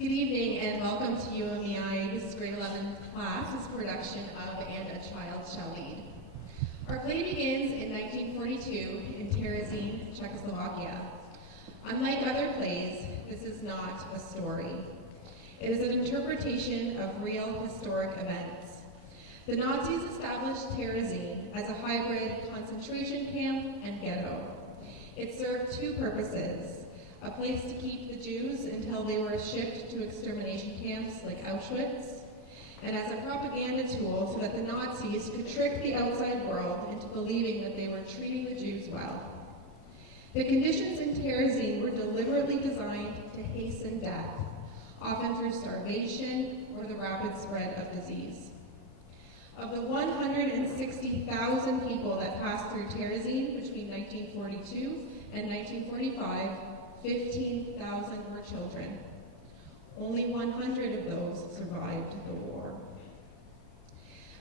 Good evening and welcome to UMEI's grade 11 class's production of And a Child Shall Lead. Our play begins in 1942 in Terezin, Czechoslovakia. Unlike other plays, this is not a story. It is an interpretation of real historic events. The Nazis established Terezin as a hybrid concentration camp and ghetto. It served two purposes: a place to keep the Jews until they were shipped to extermination camps like Auschwitz, and as a propaganda tool so that the Nazis could trick the outside world into believing that they were treating the Jews well. The conditions in Terezin were deliberately designed to hasten death, often through starvation or the rapid spread of disease. Of the 160,000 people that passed through Terezin between 1942 and 1945, 15,000 were children. Only 100 of those survived the war.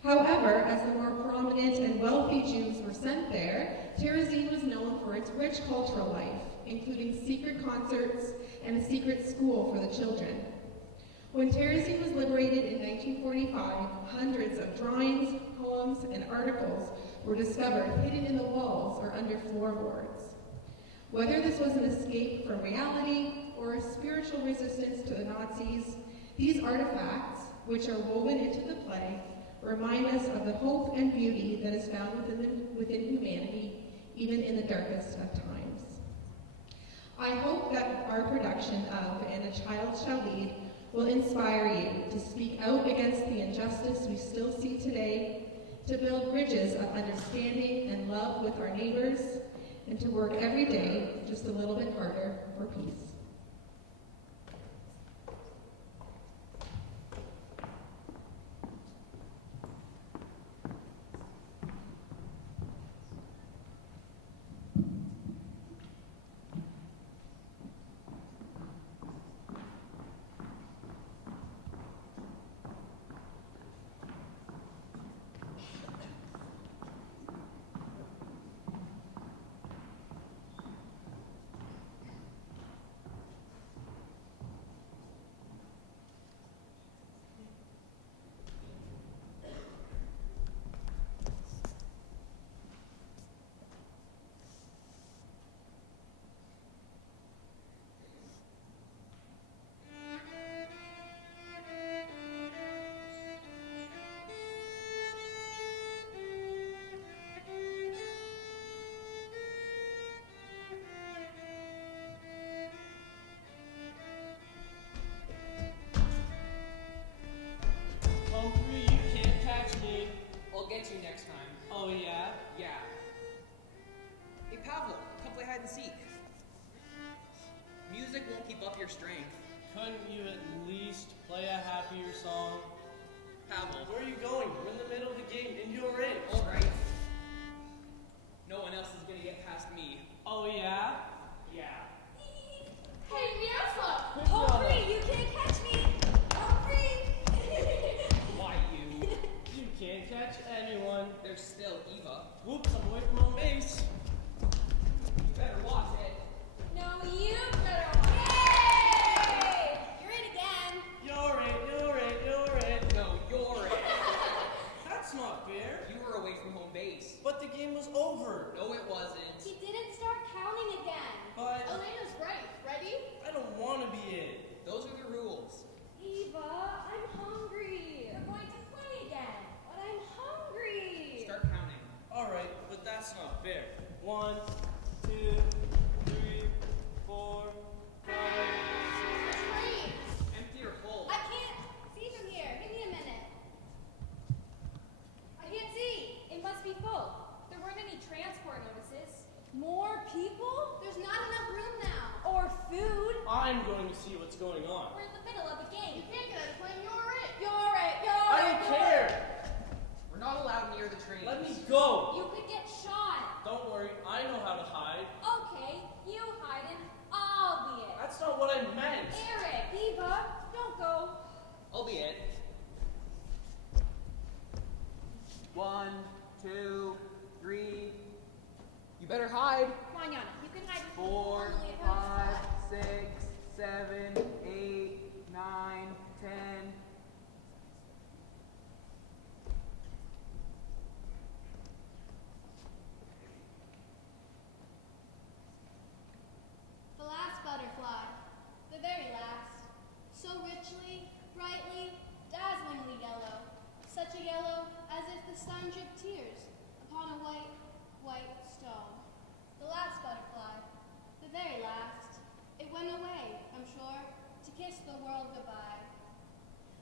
However, as the more prominent and wealthy Jews were sent there, Terezin was known for its rich cultural life, including secret concerts and a secret school for the children. When Terezin was liberated in 1945, hundreds of drawings, poems, and articles were discovered hidden in the walls or under floorboards. Whether this was an escape from reality or a spiritual resistance to the Nazis, these artifacts, which are woven into the play, remind us of the hope and beauty that is found within humanity, even in the darkest of times. I hope that our production of And a Child Shall Lead will inspire you to speak out against the injustice we still see today, to build bridges of understanding and love with our neighbors, and to work every day just a little bit harder for peace. You next time. Oh, yeah? Yeah. Hey, Pablo, come play hide and seek. Music won't keep up your strength. Couldn't you at least play a happier song? Pablo. Where are you going? We're in the middle of the game, and you're in. All right. No one else is gonna get past me. Oh, yeah? Yeah. Hey, Miasa! Quick, Hurry, you can't catch me! Hurry! Why you? You can't catch anyone. There's still Eva. Whoops, I'm away from home base. You better watch it. No, you better watch. Yay! You're in again. You're it. No, you're it. That's not fair. You were away from home base. But the game was over. No, it wasn't. He didn't start counting again. But Elena's right. Ready? I don't want to be in. Those are the rules. Eva, I'm hungry. We're going to play again. But I'm hungry. Start counting. All right, but that's not fair. 1, 2, 3, 4, 5. It's right. Empty or full? I can't see from here. Give me a minute. I can't see. It must be full. There weren't any transport notices. More people? There's not enough room now. Or food. I'm going to see what's going on. We're in the middle of a game. You can't get us when you're it. I don't care. We're not allowed near the trains. Let me go. You could get shot. Don't worry, I know how to hide. Okay, you hide and I'll be it. That's not what I meant. Eric, Eva, don't go. I'll be it. 1, 2, 3. You better hide. Come on, Yana. You can hide. 4, 5, 6, 7, 8, 9.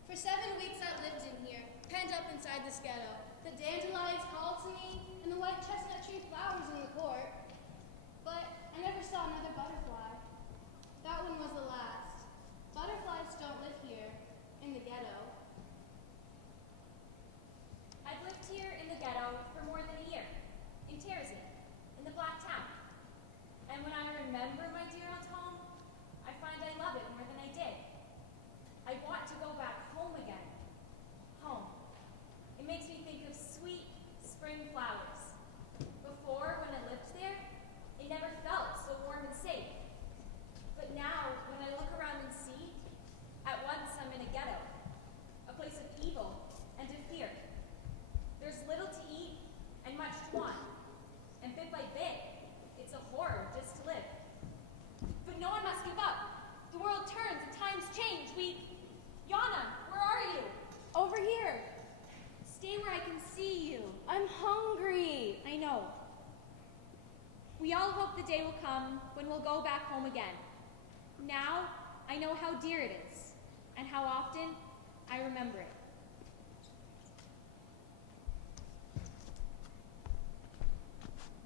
For 7 weeks I lived in here, penned up inside this ghetto. The dandelions called to me, and the white chestnut tree flowers in the court. But I never saw another butterfly. That one was the last. Butterflies don't live here, in the ghetto. I've lived here in the ghetto for more than a year, in Terezin, in the Black Town. And when I remember my dear old home, I find I love it more than I did. I want to go back home again. Home. It makes me think of sweet spring flowers. Before, when I lived there, it never felt so warm and safe. But now, when I look around and see, at once I'm in a ghetto, a place of evil and of fear. There's little to eat and much to want, and bit by bit, it's a horror just to live. But no one must give up. The world turns and times change. Yana, where are you? Over here. Stay where I can see you. I'm hungry. I know. We all hope the day will come when we'll go back home again. Now, I know how dear it is, and how often I remember it.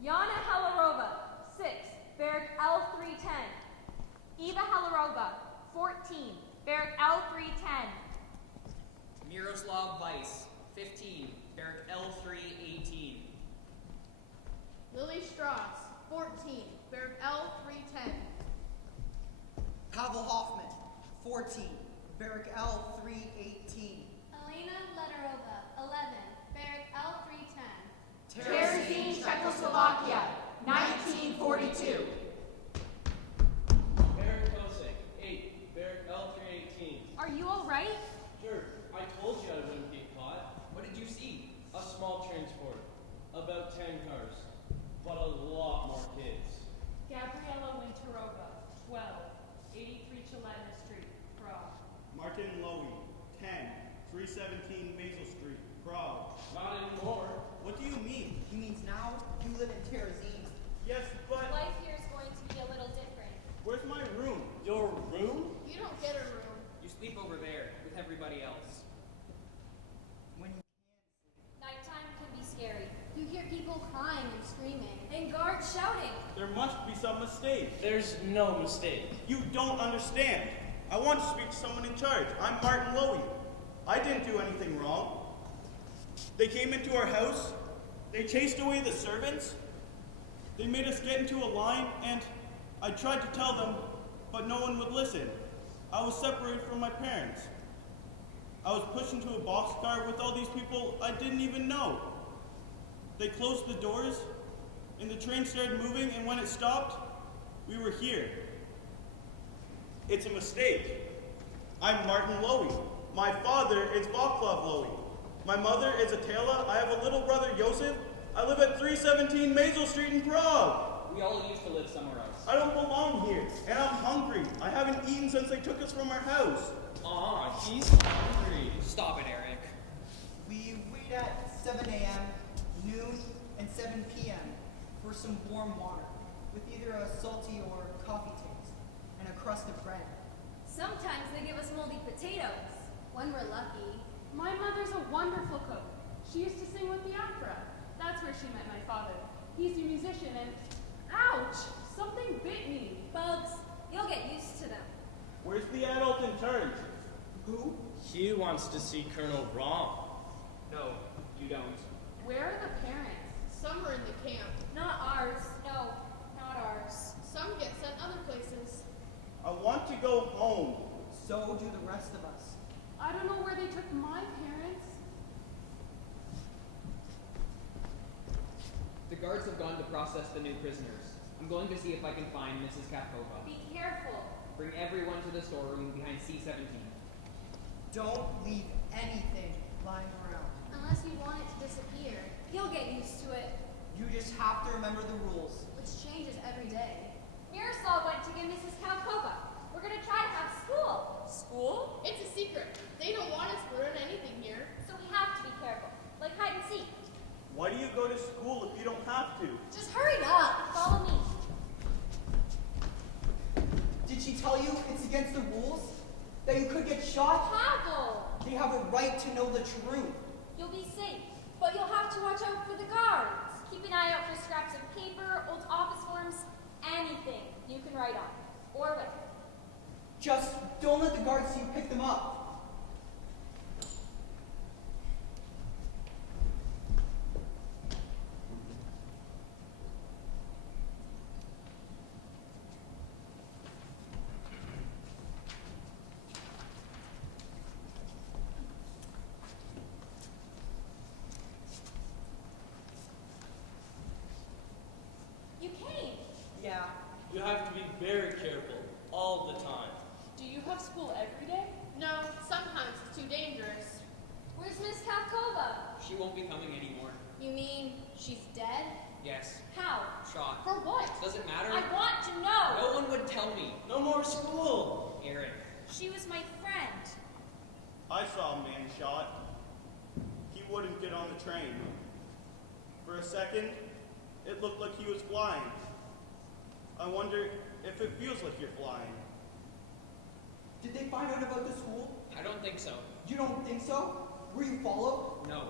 Yana Halarova, 6, Barrack L310. Eva Halarova, 14, Barrack L310. Miroslav Weiss, 15, Barrack L318. Lily Strauss, 14, Barrack L310. Pavel Hoffman, 14, Barrack L318. Elena Ledorova, 11, Barrack L310. Terezin, Czechoslovakia, 1942. Barrack Kosek, 8, Barrack L318. Are you all right? Sure, I told you I wouldn't get caught. What did you see? A small transport, about 10 cars, but a lot more kids. Gabriela Winterova, 12, 83 Chelena Street, Prague. Martin Lowy, 10, 317 Mazel Street, Prague. Not anymore. What do you mean? He means now you live in Terezin. Yes, but Life here is going to be a little different. where's my room? Your room? You don't get a room. You sleep over there with everybody else. When you Nighttime can be scary. You hear people crying and screaming. And guards shouting. There must be some mistake. There's no mistake. You don't understand. I want to speak to someone in charge. I'm Martin Lowy. I didn't do anything wrong. They came into our house. They chased away the servants. They made us get into a line, and I tried to tell them, but no one would listen. I was separated from my parents. I was pushed into a boxcar with all these people I didn't even know. They closed the doors, and the train started moving, and when it stopped, we were here. It's a mistake. I'm Martin Lowy. My father is Vaclav Lowy. My mother is Atela. I have a little brother, Joseph. I live at 317 Mazel Street in Prague. We all used to live somewhere else. I don't belong here, and I'm hungry. I haven't eaten since they took us from our house. Aw, he's hungry. Stop it, Eric. We wait at 7 a.m., noon, and 7 p.m. for some warm water with either a salty or coffee taste and a crust of bread. Sometimes they give us moldy potatoes. When we're lucky. My mother's a wonderful cook. She used to sing with the opera. That's where she met my father. He's a musician and... Ouch! Something bit me. Bugs, you'll get used to them. Where's the adult in charge? Who? He wants to see Colonel Rom. No, you don't. Where are the parents? Some are in the camp. Not ours. No, not ours. Some get sent other places. I want to go home. So do the rest of us. I don't know where they took my parents. The guards have gone to process the new prisoners. I'm going to see if I can find Mrs. Kapkova. Be careful. Bring everyone to the storeroom behind C-17. Don't leave anything lying around. Unless you want it to disappear, You'll get used to it. You just have to remember the rules. which changes every day. Miroslav went to get Mrs. Kalkova. We're gonna try to have school. School? It's a secret. They don't want us to learn anything here. So we have to be careful. Like hide and seek. Why do you go to school if you don't have to? Just hurry up. Follow me. Did she tell you it's against the rules? That you could get shot? Pavel! They have a right to know the truth. You'll be safe, but you'll have to watch out for the guards. Keep an eye out for scraps of paper, old office forms, anything you can write on or with. Just don't let the guards see you pick them up. You came. Yeah. You have to be very careful all the time. Do you have school every day? No, sometimes it's too dangerous. Where's Miss Kafkova? She won't be coming anymore. You mean she's dead? Yes, How? shot. For what? Does it matter? I want to know. No one would tell me. No more school. Aaron, She was my friend. I saw a man shot. He wouldn't get on the train. For a second, it looked like he was flying. I wonder if it feels like you're flying. Did they find out about the school? I don't think so. You don't think so? Were you followed? No.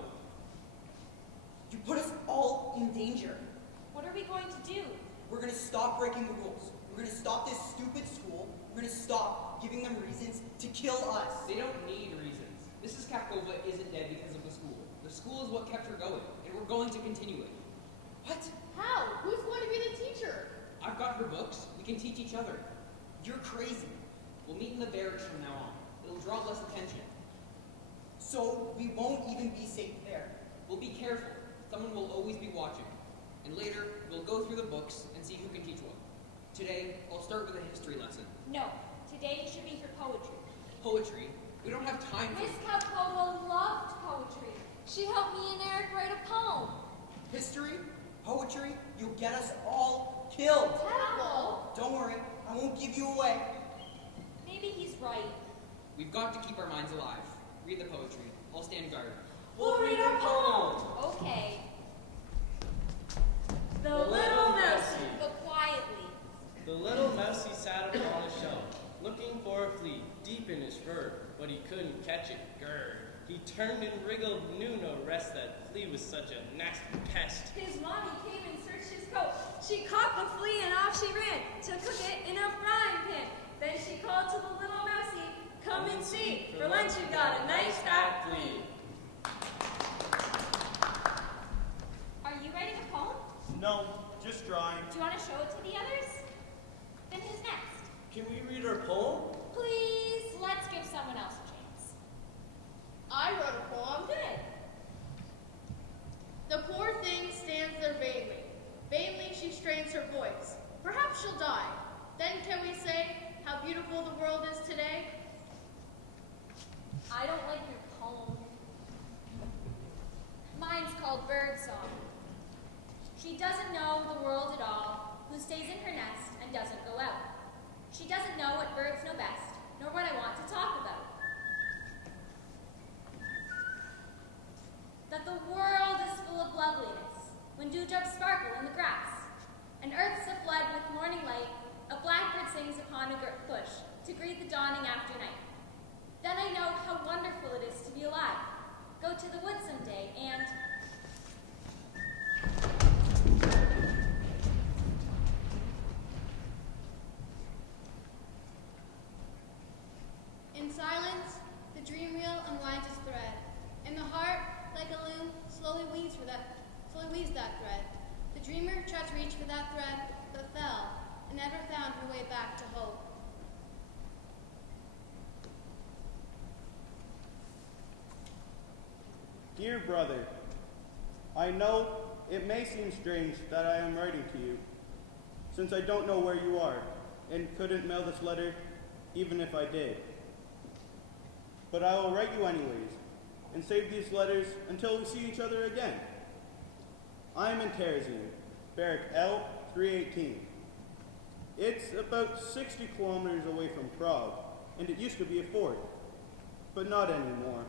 You put us all in danger. What are we going to do? We're gonna stop breaking the rules. We're gonna stop this stupid school. We're gonna stop giving them reasons to kill us. They don't need reasons. Mrs. Kapkova isn't dead because of the school. The school is what kept her going, and we're going to continue it. What? How? Who's going to be the teacher? I've got her books. We can teach each other. You're crazy. We'll meet in the barracks from now on. It'll draw less attention. So we won't even be safe there. We'll be careful. Someone will always be watching. And later, we'll go through the books and see who can teach what. Today, I'll start with a history lesson. No. Today should be for poetry. Poetry? We don't have time for... Miss Kafkova loved poetry. She helped me and Eric write a poem. History, poetry, you'll get us all killed. Terrible. Don't worry, I won't give you away. Maybe he's right. We've got to keep our minds alive. Read the poetry. I'll stand guard. We'll read our poem. Okay. The little mouse. But quietly. The little mousey sat upon a shelf, looking for a flea deep in his fur, but he couldn't catch it. Grr. He turned and wriggled, knew no rest. That flea was such a nasty pest. His mommy came and searched his coat. She caught the flea and off she ran to cook it in a frying pan. Then she called to the little mousey, "Come and see, for lunch you got a nice fat flea." Are you writing a poem? No, just drawing. Do you want to show it to the others? Then who's next? Can we read our poem? Please, let's give someone else a chance. I wrote a poem. Good. The poor thing stands there vainly. Vainly she strains her voice. Perhaps she'll die. Then can we say how beautiful the world is today? I don't like your poem. Mine's called Bird Song. She doesn't know the world at all, who stays in her nest and doesn't go out. She doesn't know what birds know best, nor what I want to talk about. That the world is full of loveliness, when dewdrops sparkle in the grass, and earth's aflood with morning light, a blackbird sings upon a bush to greet the dawning after night. Then I know how wonderful it is to be alive. Go to the woods someday and... In silence, the dream reel unwinds its thread. In the heart, like a loom, slowly weaves that thread. The dreamer tried to reach for that thread, but fell, and never found her way back to hope. Dear brother, I know it may seem strange that I am writing to you, since I don't know where you are, and couldn't mail this letter even if I did. But I will write you anyways, and save these letters until we see each other again. I am in Terezin, Barrack L 318. It's about 60 kilometers away from Prague, and it used to be a fort, but not anymore.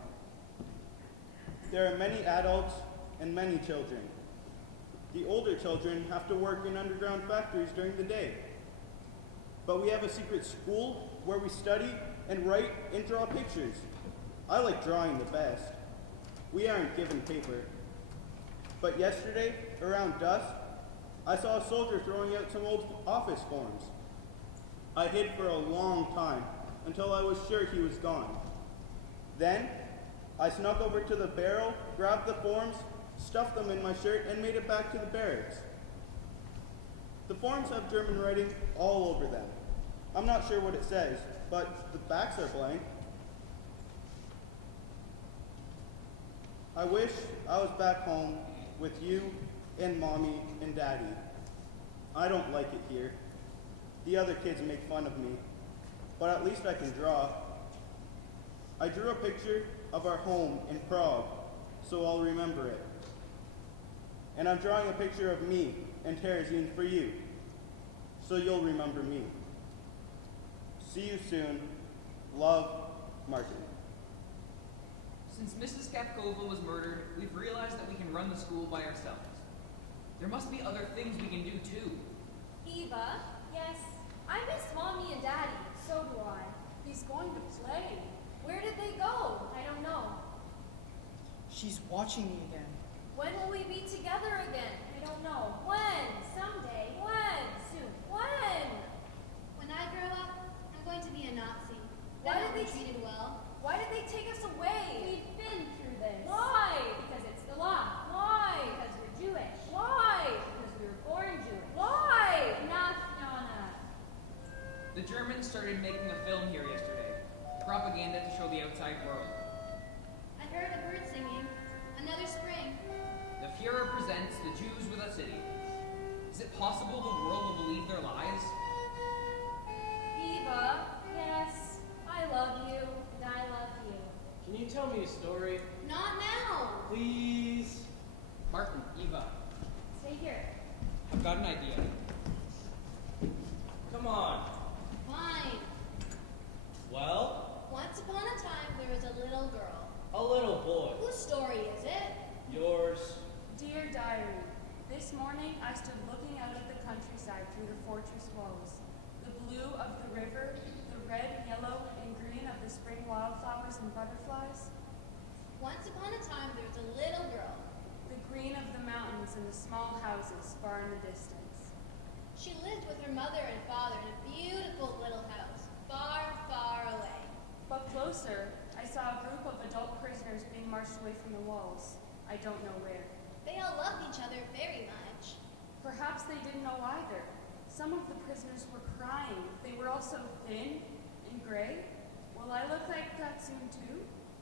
There are many adults and many children. The older children have to work in underground factories during the day. But we have a secret school where we study and write and draw pictures. I like drawing the best. We aren't given paper. But yesterday, around dusk, I saw a soldier throwing out some old office forms. I hid for a long time until I was sure he was gone. Then, I snuck over to the barrel, grabbed the forms, stuffed them in my shirt, and made it back to the barracks. The forms have German writing all over them. I'm not sure what it says, but the backs are blank. I wish I was back home with you and Mommy and Daddy. I don't like it here. The other kids make fun of me, but at least I can draw. I drew a picture of our home in Prague, so I'll remember it. And I'm drawing a picture of me and Terezin for you, so you'll remember me. See you soon. Love, Martin. Since Mrs. Kapkova was murdered, we've realized that we can run the school by ourselves. There must be other things we can do too. Eva, yes, I miss Mommy and Daddy. So do I. He's going to play. Where did they go? I don't know. She's watching me again. When will we be together again? I don't know. When? Someday. When? Soon. When? When I grow up, I'm going to be a Nazi. Why Then did I'll be they- treated well? Why did they take us away? We've been through this. Why? Because it's the law. Why? Because we're Jewish. Why? Because we were born Jewish. Why? Enough, Nana. The Germans started making a film here yesterday. Propaganda to show the outside world. I heard a bird singing. Another spring. The Fuhrer presents the Jews with a city. Is it possible the world will believe their lies? Eva, yes, I love you, and I love you. Can you tell me a story? Not now. Please? Martin, Eva, Stay here. I've got an idea. Come on. Fine. Well, Once upon a time, there was a little girl. a little boy. Whose story is it? Yours. Dear diary, this morning I stood looking out at the countryside through the fortress walls. The blue of the river, the red, yellow, and green of the spring wildflowers and butterflies, Once upon a time, there was a little girl. the green of the mountains and the small houses far in the distance. She lived with her mother and father in a beautiful little house, far, far away. But closer, I saw a group of adult prisoners being marched away from the walls. I don't know where. They all loved each other very much. Perhaps they didn't know either. Some of the prisoners were crying. They were all so thin and gray. Will I look like that soon too?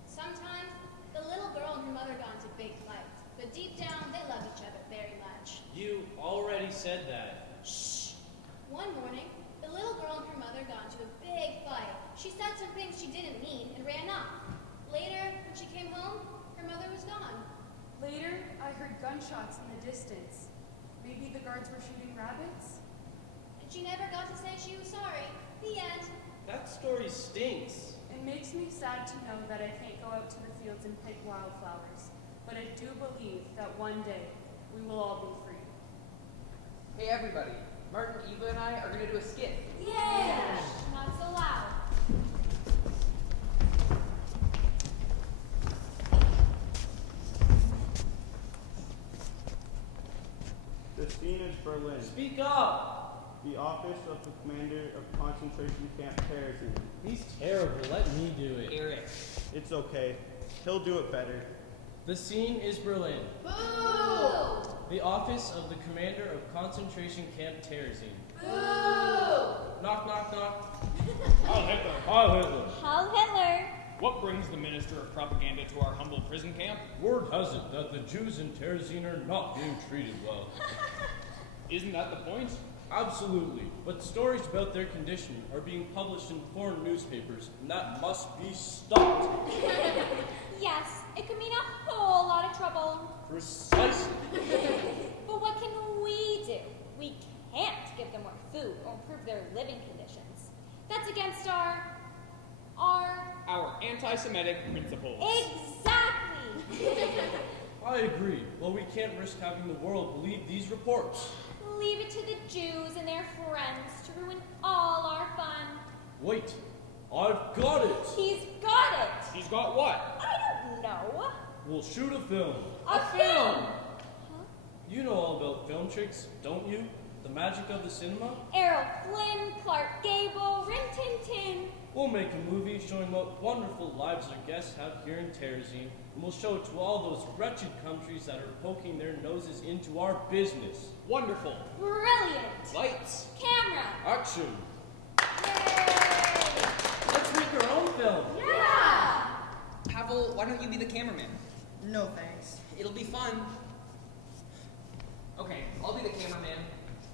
Sometimes, the little girl and her mother got into big fights, but deep down, they loved each other very much. You already said that. Shh! One morning, the little girl and her mother got into a big fight. She said some things she didn't mean and ran off. Later, when she came home, her mother was gone. Later, I heard gunshots in the distance. Maybe the guards were shooting rabbits? And she never got to say she was sorry. The end. That story stinks. It makes me sad to know that I can't go out to the fields and pick wildflowers. But I do believe that one day we will all be free. Hey everybody, Martin, Eva, and I are going to do a skit. Yeah! Not so loud. The scene is Berlin, Speak up! the office of the commander of concentration camp Terezin. He's terrible. Let me do it. Eric. It's okay. He'll do it better. The scene is Berlin, Boo! the office of the commander of concentration camp Terezin. Boo! Knock, knock, knock. Heil Hitler! Heil Hitler! Heil Hitler! What brings the minister of propaganda to our humble prison camp? Word has it that the Jews in Terezin are not being treated well. Isn't that the point? Absolutely, but stories about their condition are being published in foreign newspapers, and that must be stopped. Yes, it could mean a whole lot of trouble. Precisely. But what can we do? We can't give them more food or improve their living conditions. That's against our anti-Semitic principles. Exactly! I agree, but we can't risk having the world believe these reports. Leave it to the Jews and their friends to ruin all our fun. Wait, I've got it! He's got it! He's got what? I don't know. We'll shoot a film. A film! You know all about film tricks, don't you? The magic of the cinema? Errol Flynn, Clark Gable, Rin Tin Tin. We'll make a movie showing what wonderful lives our guests have here in Terezin, and we'll show it to all those wretched countries that are poking their noses into our business. Wonderful. Brilliant. Lights. Camera. Action! Yay! Let's make our own film. Yeah! Pavel, why don't you be the cameraman? No thanks. It'll be fun. Okay, I'll be the cameraman.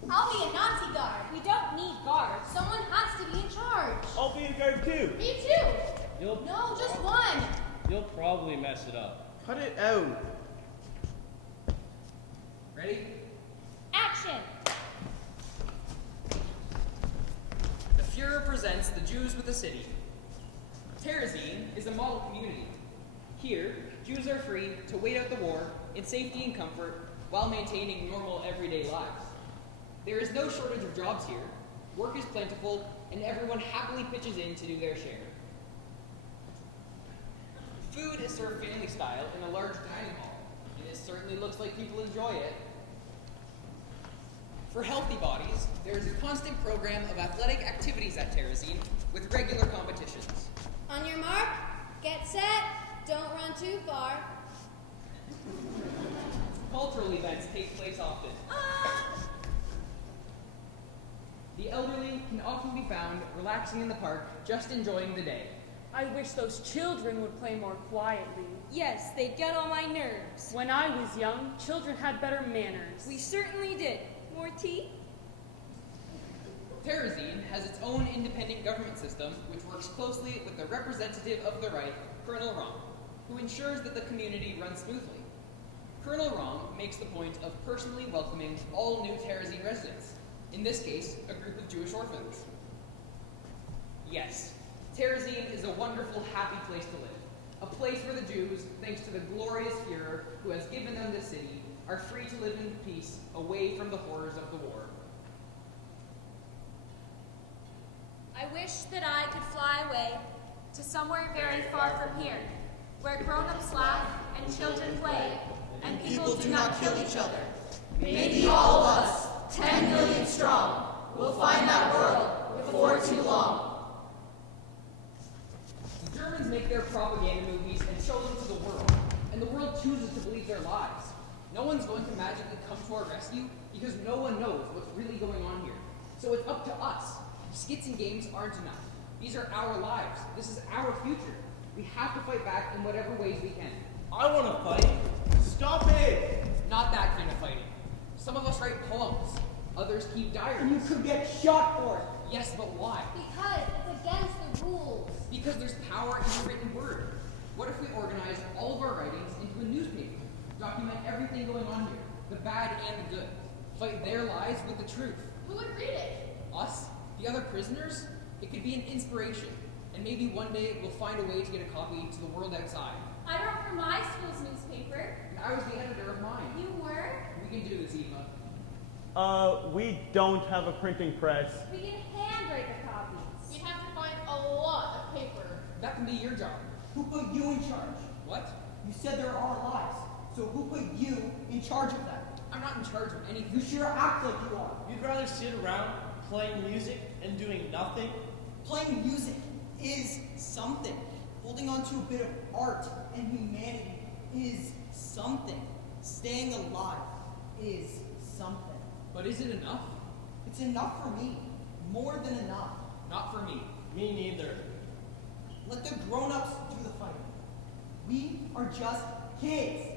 I'll be a Nazi guard. We don't need guards. Someone has to be in charge. I'll be a guard too. Me too. You'll No, just one. You'll probably mess it up. Cut it out. Ready? Action! The Fuhrer presents the Jews with the city. Terezin is a model community. Here, Jews are free to wait out the war in safety and comfort while maintaining normal everyday lives. There is no shortage of jobs here, work is plentiful, and everyone happily pitches in to do their share. Food is served family style in a large dining hall, and it certainly looks like people enjoy it. For healthy bodies, there is a constant program of athletic activities at Terezin with regular competitions. On your mark, get set, don't run too far. Cultural events take place often. The elderly can often be found relaxing in the park, just enjoying the day. I wish those children would play more quietly. Yes, they get on my nerves. When I was young, children had better manners. We certainly did. More tea? Terezin has its own independent government system, which works closely with the representative of the Reich, Colonel Rom, who ensures that the community runs smoothly. Colonel Rom makes the point of personally welcoming all new Terezin residents, in this case, a group of Jewish orphans. Yes, Terezin is a wonderful, happy place to live. A place where the Jews, thanks to the glorious Fuhrer who has given them this city, are free to live in peace away from the horrors of the war. I wish that I could fly away to somewhere very far from here, where grown-ups laugh and children play, and people do not kill each other. Maybe all of us, 10 million strong, will find that world before too long. The Germans make their propaganda movies and show them to the world, and the world chooses to believe their lies. No one's going to magically come to our rescue because no one knows what's really going on here. So it's up to us. Skits and games aren't enough. These are our lives. This is our future. We have to fight back in whatever ways we can. I want to fight. Stop it! Not that kind of fighting. Some of us write poems. Others keep diaries. And you could get shot for it. Yes, but why? Because it's against the rules. Because there's power in the written word. What if we organized all of our writings into a newspaper? Document everything going on here, the bad and the good. Fight their lies with the truth. Who would read it? Us? The other prisoners? It could be an inspiration. And maybe one day we'll find a way to get a copy to the world outside. I wrote for my school's newspaper. And I was the editor of mine. You were? We can do this, Eva. We don't have a printing press. We can handwrite the copies. You'd have to find a lot of paper. That can be your job. Who put you in charge? What? You said there are lies. So who put you in charge of that? I'm not in charge of anything. You sure act like you are. You'd rather sit around playing music and doing nothing? Playing music is something. Holding on to a bit of art and humanity is something. Staying alive is something. But is it enough? It's enough for me. More than enough. Not for me. Me neither. Let the grown-ups do the fighting. We are just kids.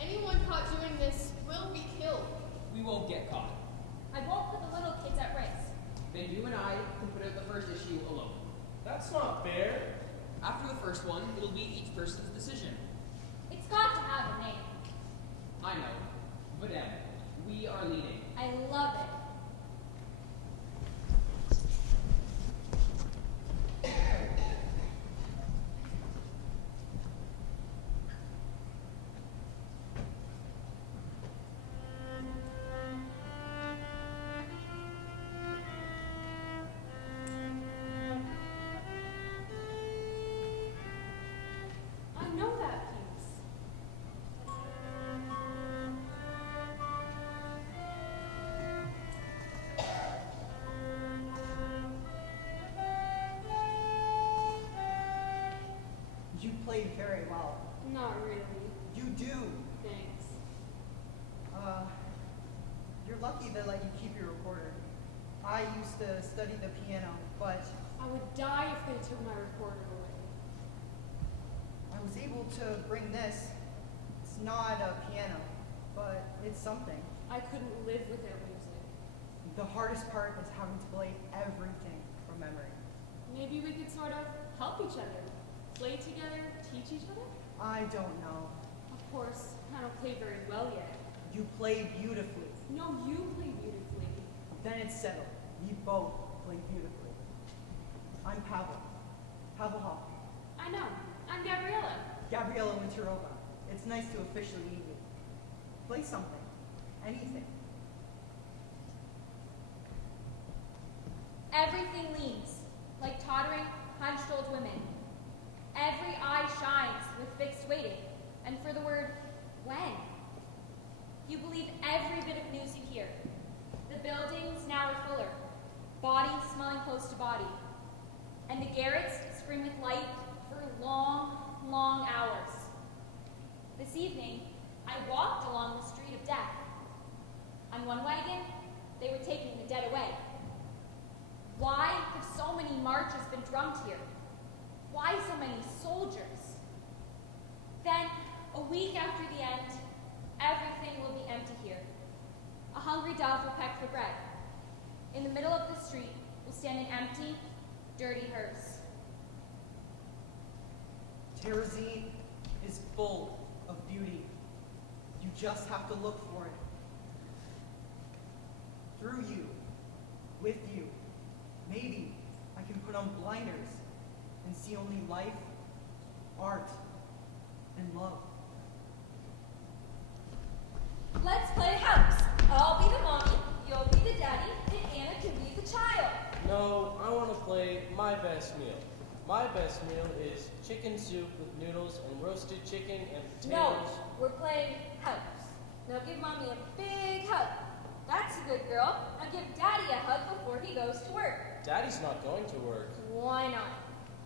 Anyone caught doing this will be killed. We won't get caught. I won't put the little kids at risk. Then you and I can put out the first issue alone. That's not fair. After the first one, it'll be each person's decision. It's got to have a name. I know. Vadem, we are leading. I love it. play very well. Not really. You do. Thanks. You're lucky they let you keep your recorder. I used to study the piano, but I would die if they took my recorder away. I was able to bring this. It's not a piano, but it's something. I couldn't live without music. The hardest part is having to play everything from memory. Maybe we could sort of help each other. Play together, teach each other? I don't know. Of course, I don't play very well yet. You play beautifully. No, you play beautifully. Then it's settled. We both play beautifully. I'm Pavel. Pavel Hoffman. I know. I'm Gabriella. Gabriella Winterova. It's nice to officially meet you. Play something. Anything. Everything leans, like tottering, hunched old women. Every eye shines with fixed waiting, and for the word, when. You believe every bit of news you hear. The buildings now are fuller, bodies smelling close to body, and the garrets scream with light for long, long hours. This evening, I walked along the street of death. On one wagon, they were taking the dead away. Why have so many marches been drummed here? Why so many soldiers? Then, a week after the end, everything will be empty here. A hungry dove will peck for bread. In the middle of the street will stand an empty, dirty hearse. Terezin is full of beauty. You just have to look for it. Through you, with you, maybe I can put on blinders and see only life, art, and love. Let's play house. I'll be the mommy, you'll be the daddy, and Anna can be the child. No, I want to play my best meal. My best meal is chicken soup with noodles and roasted chicken and No, potatoes. we're playing house. Now give mommy a big hug. That's a good girl. Now give daddy a hug before he goes to work. Daddy's not going to work. Why not?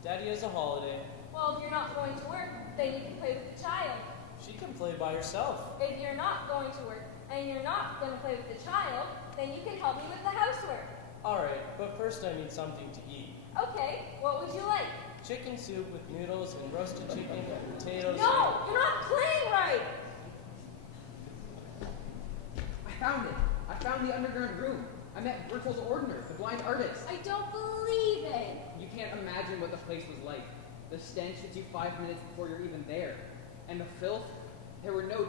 Daddy has a holiday. Well, if you're not going to work, then you can play with the child. She can play by herself. If you're not going to work and you're not going to play with the child, then you can help me with the housework. Alright, but first I need something to eat. Okay, what would you like? Chicken soup with noodles and roasted chicken and potatoes. No, you're not playing right. I found it. I found the underground room. I met Bertold Ordner, the blind artist. I don't believe it. You can't imagine what the place was like. The stench hits you 5 minutes before you're even there. And the filth, there were no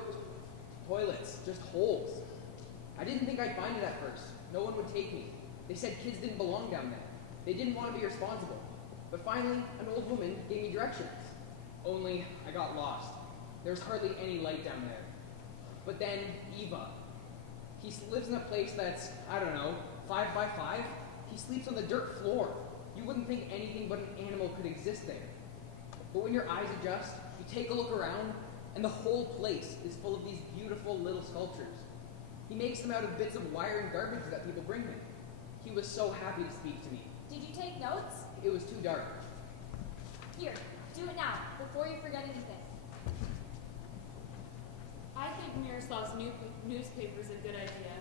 toilets, just holes. I didn't think I'd find it at first. No one would take me. They said kids didn't belong down there. They didn't want to be responsible. But finally, an old woman gave me directions. Only, I got lost. There's hardly any light down there. But then, Eva. He lives in a place that's, I don't know, 5 by 5. He sleeps on the dirt floor. You wouldn't think anything but an animal could exist there. But when your eyes adjust, you take a look around, and the whole place is full of these beautiful little sculptures. He makes them out of bits of wire and garbage that people bring him. He was so happy to speak to me. Did you take notes? It was too dark. Here, do it now, before you forget anything. I think Miroslav's newspaper is a good idea.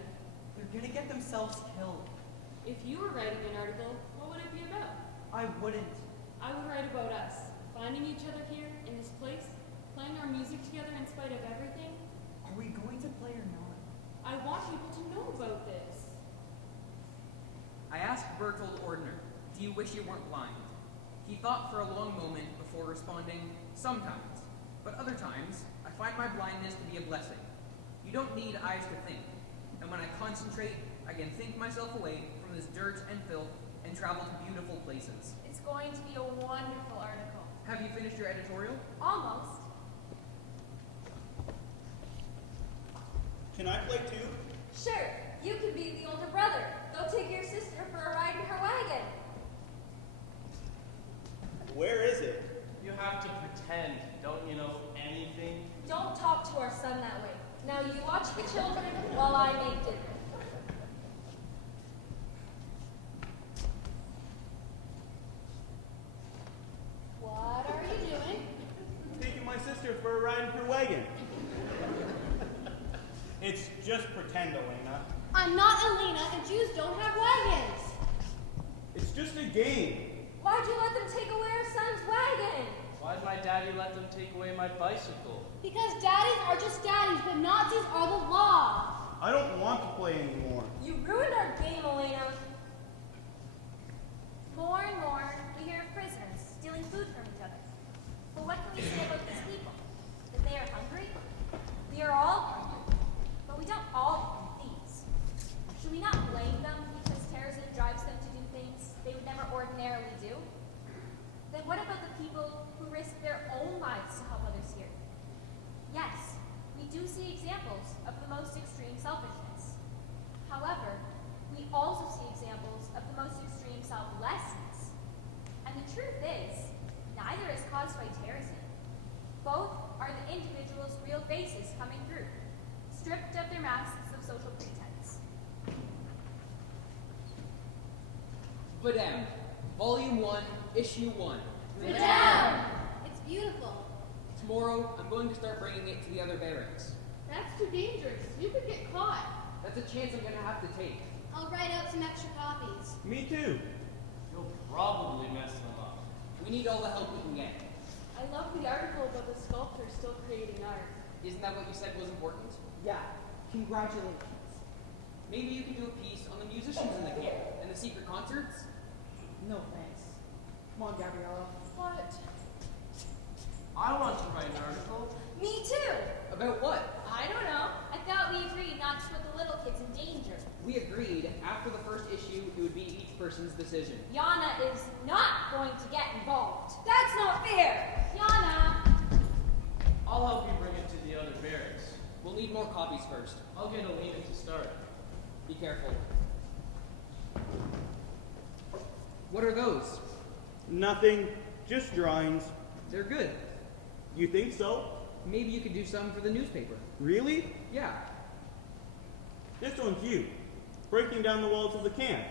They're gonna get themselves killed. If you were writing an article, what would it be about? I wouldn't. I would write about us, finding each other here in this place, playing our music together in spite of everything. Are we going to play or not? I want people to know about this. I asked Bertold Ordner, do you wish you weren't blind? He thought for a long moment before responding, sometimes, but other times, I find my blindness to be a blessing. You don't need eyes to think, and when I concentrate, I can think myself away from this dirt and filth and travel to beautiful places. It's going to be a wonderful article. Have you finished your editorial? Almost. Can I play too? Sure, you can be the older brother. Go take your sister for a ride in her wagon. Where is it? You have to pretend. Don't you know anything? Don't talk to our son that way. Now you watch the children while I make dinner. What are you doing? Just pretend, Elena. I'm not Elena, and Jews don't have wagons. It's just a game. Why'd you let them take away our son's wagon? Why'd my daddy let them take away my bicycle? Because daddies are just daddies, but Nazis are the law. I don't want to play anymore. You ruined our game, Elena. More and more, we hear of prisoners stealing food from each other. But what can we say about these people? That they are hungry? We are all hungry. But we don't all become thieves. Should we not blame them because terrorism drives them to do things they would never ordinarily do? Then what about the people who risk their own lives to help others here? Yes, we do see examples of the most extreme selfishness. However, we also see examples of the most extreme selflessness. And the truth is, neither is caused by terrorism. Both are the individual's real faces coming through, stripped of their masks of social pretense. Madame, Volume 1, Issue 1. Madame! It's beautiful. Tomorrow, I'm going to start bringing it to the other barracks. That's too dangerous. You could get caught. That's a chance I'm going to have to take. I'll write out some extra copies. Me too. You'll probably mess them up. We need all the help we can get. I love the article about the sculptor still creating art. Isn't that what you said was important? Yeah, congratulations. Maybe you could do a piece on the musicians in the camp and the secret concerts? No thanks. Come on, Gabriella. What? I want to write an article. Me too. About what? I don't know. I thought we agreed not to put the little kids in danger. We agreed after the first issue it would be each person's decision. Yana is not going to get involved. That's not fair. Yana! I'll help you bring it to the other barracks. We'll need more copies first. I'll get Alina to start. Be careful. What are those? Nothing. Just drawings. They're good. You think so? Maybe you could do some for the newspaper. Really? Yeah. This one's you. Breaking down the walls of the camp.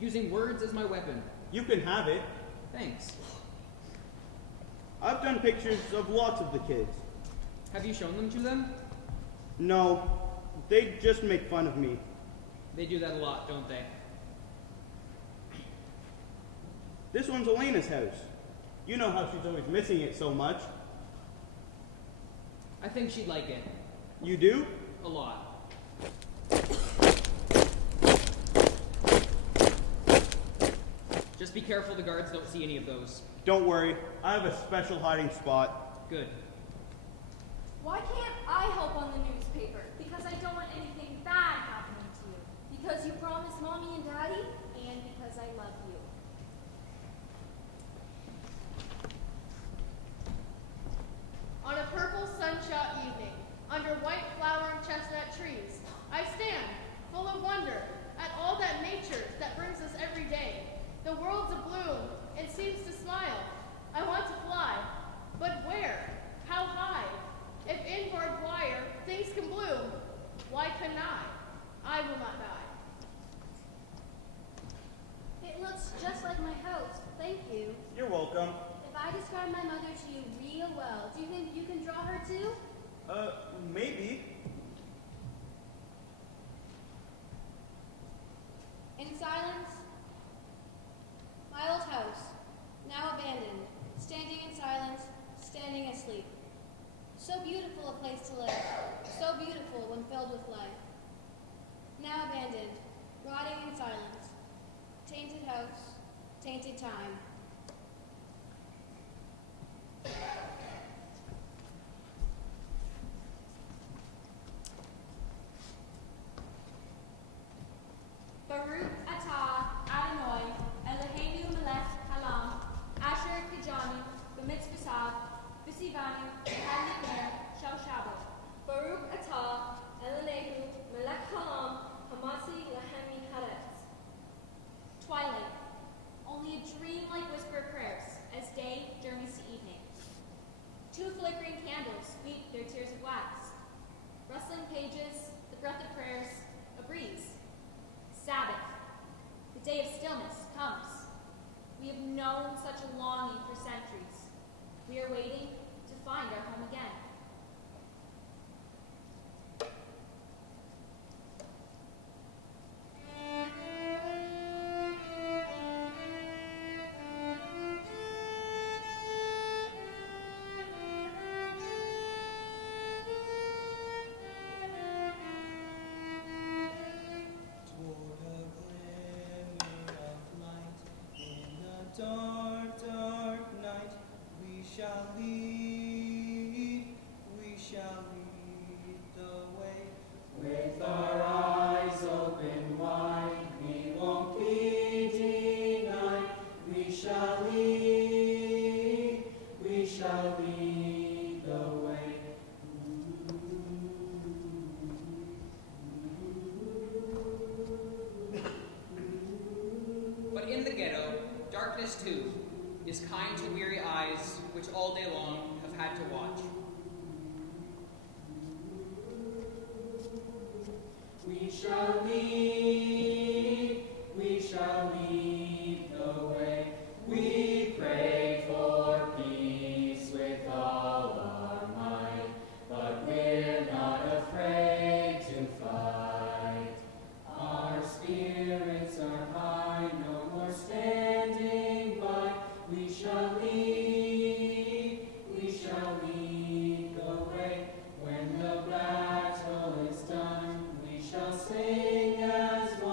Using words as my weapon. You can have it. Thanks. I've done pictures of lots of the kids. Have you shown them to them? No, they just make fun of me. They do that a lot, don't they? This one's Elena's house. You know how she's always missing it so much. I think she'd like it. You do? A lot. Just be careful the guards don't see any of those. Don't worry, I have a special hiding spot. Good. Why can't I help on the newspaper? Because I don't want anything bad happening to you. Because you promised Mommy and Daddy, and because I love you. On a purple sunshot evening, under white flowering chestnut trees, I stand, full of wonder, at all that nature that brings us every day. The world's abloom, and seems to smile. I want to fly, but where? How high? If in barbed wire things can bloom, why couldn't I? I will not die. It looks just like my house. Thank you. You're welcome. If I describe my mother to you real well, do you think you can draw her too? Maybe. In silence, my old house, now abandoned, standing in silence, standing asleep. So beautiful a place to live, so beautiful when filled with life. Now abandoned, rotting in silence, tainted house, tainted time. Baruch atah Adonai Eloheinu melech halam asher kijanu b'mitzvosav v'sivanu b'chalimer shel Shabbat. Baruch atah Eloheinu melech halam hamasi lahemi haaretz. Twilight, only a dream-like whisper of prayers as day journeys to evening. Two flickering candles weep their tears of wax. Rustling pages, the breath of prayers, a breeze. Sabbath, the day of stillness, comes. We have known such a longing for centuries. We are waiting to find our home again. in the ghetto, darkness too is kind to weary eyes which all day long have had to watch. We shall lead the way. We pray for peace with all our might, but we're not afraid to fight. Our spirits are high, no more standing by. We shall lead the way. When the battle is done, we shall sing as one.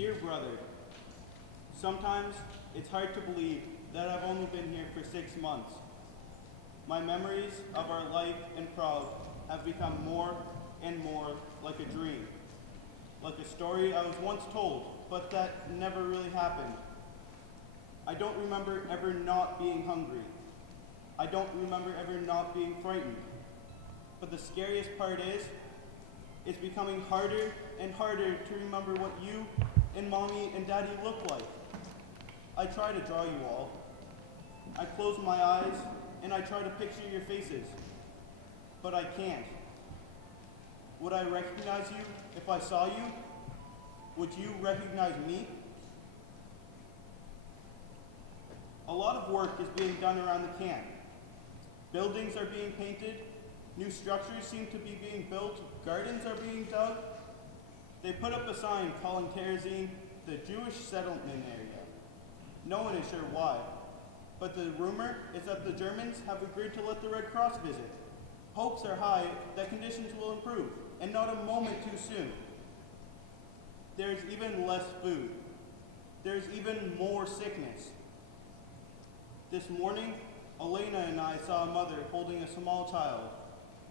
Dear brother, sometimes it's hard to believe that I've only been here for 6 months. My memories of our life in Prague have become more and more like a dream, like a story I was once told, but that never really happened. I don't remember ever not being hungry. I don't remember ever not being frightened. But the scariest part is, it's becoming harder and harder to remember what you and Mommy and Daddy look like. I try to draw you all. I close my eyes and I try to picture your faces, but I can't. Would I recognize you if I saw you? Would you recognize me? A lot of work is being done around the camp. Buildings are being painted, new structures seem to be being built, gardens are being dug. They put up a sign calling Terezin the Jewish settlement area. No one is sure why, but the rumor is that the Germans have agreed to let the Red Cross visit. Hopes are high that conditions will improve, and not a moment too soon. There's even less food. There's even more sickness. This morning, Elena and I saw a mother holding a small child,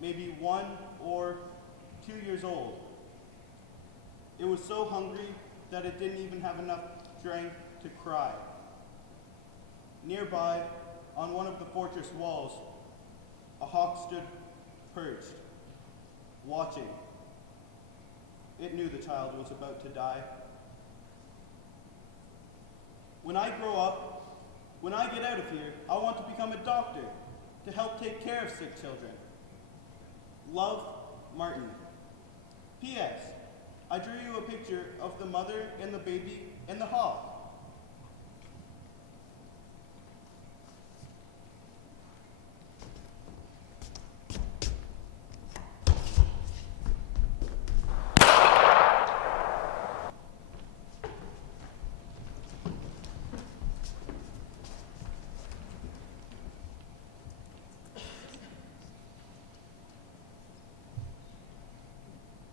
maybe 1 or 2 years old. It was so hungry that it didn't even have enough strength to cry. Nearby, on one of the fortress walls, a hawk stood perched, watching. It knew the child was about to die. When I grow up, when I get out of here, I want to become a doctor to help take care of sick children. Love, Martin. P.S. I drew you a picture of the mother and the baby and the hawk.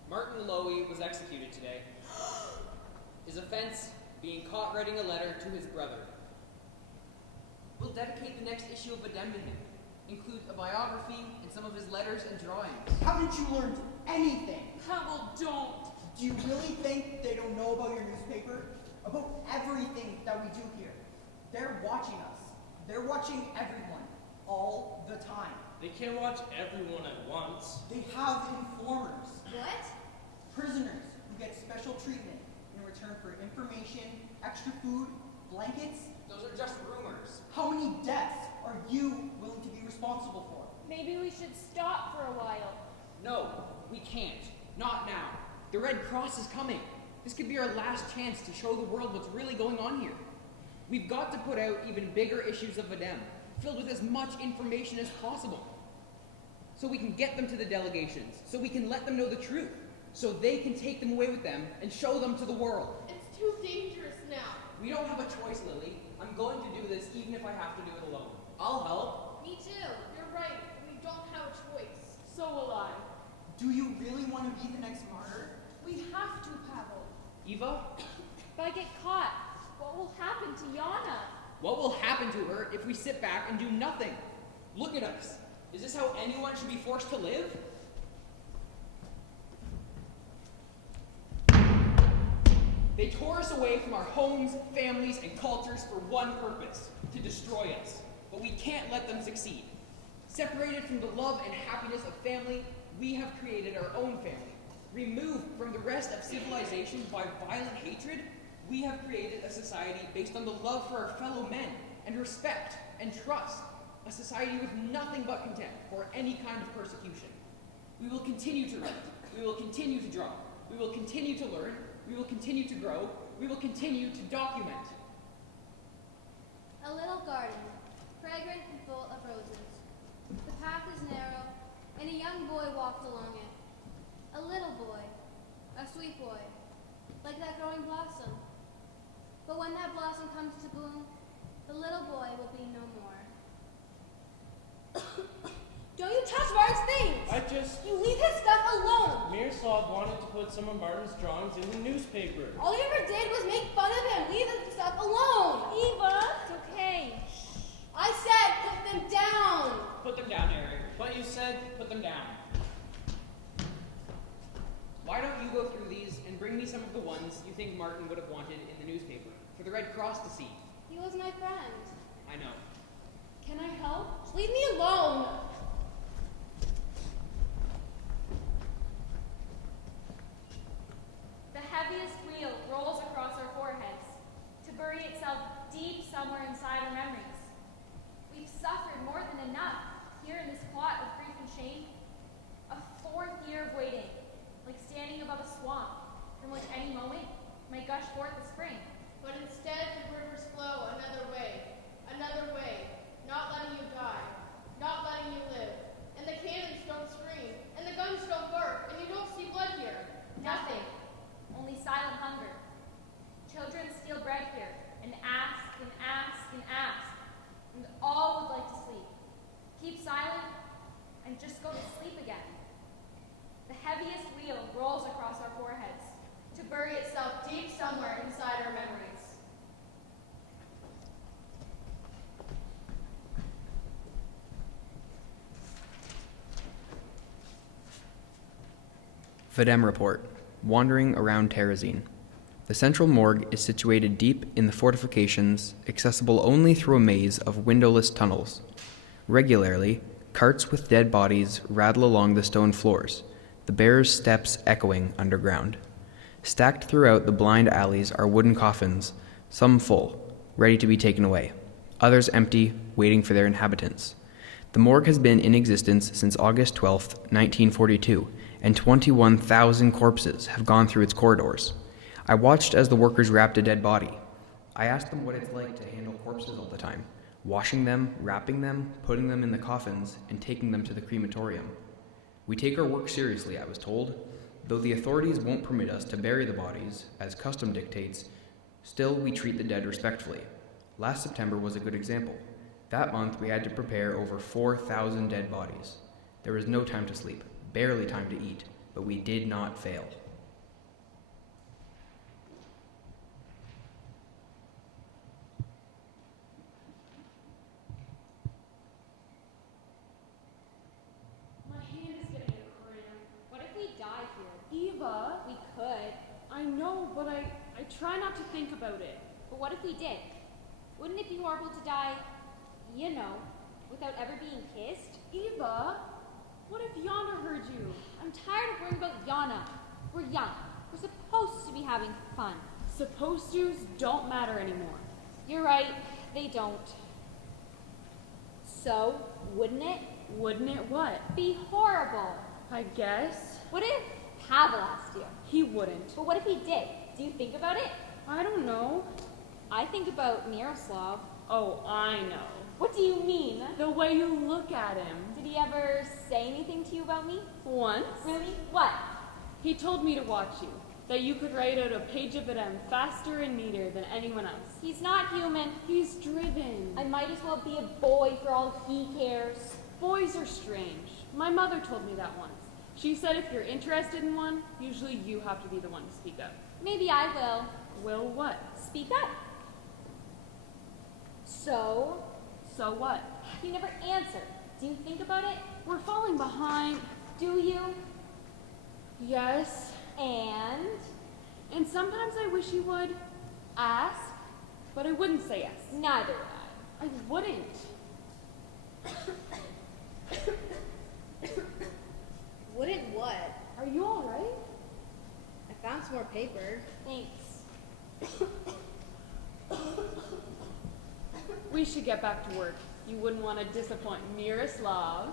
Martin Lowy was executed today. His offense, being caught writing a letter to his brother. We'll dedicate the next issue of Adem to him, include a biography and some of his letters and drawings. Haven't you learned anything? Well, don't. Do you really think they don't know about your newspaper? About everything that we do here? They're watching us. They're watching everyone, all the time. They can't watch everyone at once. They have informers. What? Prisoners who get special treatment in return for information, extra food, blankets. Those are just rumors. How many deaths are you willing to be responsible for? Maybe we should stop for a while. No, we can't. Not now. The Red Cross is coming. This could be our last chance to show the world what's really going on here. We've got to put out even bigger issues of Adem, filled with as much information as possible. So we can get them to the delegations, so we can let them know the truth, so they can take them away with them and show them to the world. It's too dangerous now. We don't have a choice, Lily. I'm going to do this even if I have to do it alone. I'll help. Me too. You're right. We don't have a choice. So will I. Do you really want to be the next martyr? We have to, Pavel. Eva, If I get caught, what will happen to Yana? what will happen to her if we sit back and do nothing? Look at us. Is this how anyone should be forced to live? They tore us away from our homes, families, and cultures for one purpose, to destroy us. But we can't let them succeed. Separated from the love and happiness of family, we have created our own family. Removed from the rest of civilization by violent hatred, we have created a society based on the love for our fellow men, and respect and trust. A society with nothing but contempt for any kind of persecution. We will continue to write. We will continue to draw. We will continue to learn. We will continue to grow. We will continue to document. A little garden, fragrant and full of roses. The path is narrow, and a young boy walks along it. A little boy, a sweet boy, like that growing blossom. But when that blossom comes to bloom, the little boy will be no more. Don't you touch Mark's things! I just... You leave his stuff alone! Miroslav wanted to put put some of Martin's drawings in the newspaper. All he ever did was make fun of him. Leave the stuff alone. Eva! It's okay. I said put them down. Put them down, Eric. But you said, Put them down. Why don't you go through these and bring me some of the ones you think Martin would have wanted in the newspaper for the Red Cross to see? He was my friend. I know. Can I help? Just leave me alone. The heaviest wheel rolls across our foreheads to bury itself deep somewhere inside our memories. We've suffered more than enough here in this plot of grief and shame. A 4th year of waiting, like standing above a swamp from which any moment might gush forth a spring. But instead, the rivers flow another way, not letting you die, not letting you live. And the cannons don't scream, and the guns don't bark, and you don't see blood here. Nothing, only silent hunger. Children steal bread here and ask and ask and ask, and all would like to sleep. Keep silent and just go to sleep again. The heaviest wheel rolls across our foreheads To bury itself deep somewhere inside our memories. Videm Report, Wandering Around Terezin. The central morgue is situated deep in the fortifications, accessible only through a maze of windowless tunnels. Regularly, carts with dead bodies rattle along the stone floors, the bearers' steps echoing underground. Stacked throughout the blind alleys are wooden coffins, some full, ready to be taken away, others empty, waiting for their inhabitants. The morgue has been in existence since August 12, 1942, and 21,000 corpses have gone through its corridors. I watched as the workers wrapped a dead body. I asked them what it's like to handle corpses all the time, washing them, wrapping them, putting them in the coffins, and taking them to the crematorium. We take our work seriously, I was told. Though the authorities won't permit us to bury the bodies, as custom dictates, still we treat the dead respectfully. Last September was a good example. That month we had to prepare over 4,000 dead bodies. There was no time to sleep, barely time to eat, but we did not fail. My hand is getting a cramp. What if we die here? Eva, We could, I know, but I try not to think about it. but what if we did? Wouldn't it be horrible to die, you know, without ever being kissed? Eva, what if Yana heard you? I'm tired of worrying about Yana. We're young. We're supposed to be having fun. Supposed to's don't matter anymore. You're right, they don't. So, wouldn't it Wouldn't it what? be horrible? I guess. What if Pavel asked you? He wouldn't. But what if he did? Do you think about it? I don't know. I think about Miroslav. Oh, I know. What do you mean? The way you look at him. Did he ever say anything to you about me? Once. Really? What? He told me to watch you. That you could write out a page of it faster and neater than anyone else. He's not human. He's driven. I might as well be a boy for all he cares. Boys are strange. My mother told me that once. She said if you're interested in one, usually you have to be the one to speak up. Maybe I will. Will what? Speak up. So, So what? you never answer. Do you think about it? We're falling behind. Do you? Yes. And sometimes I wish you would ask, but I wouldn't say yes. neither would I wouldn't. Wouldn't what? Are you all right? I found some more paper. Thanks. We should get back to work. You wouldn't want to disappoint Miroslav.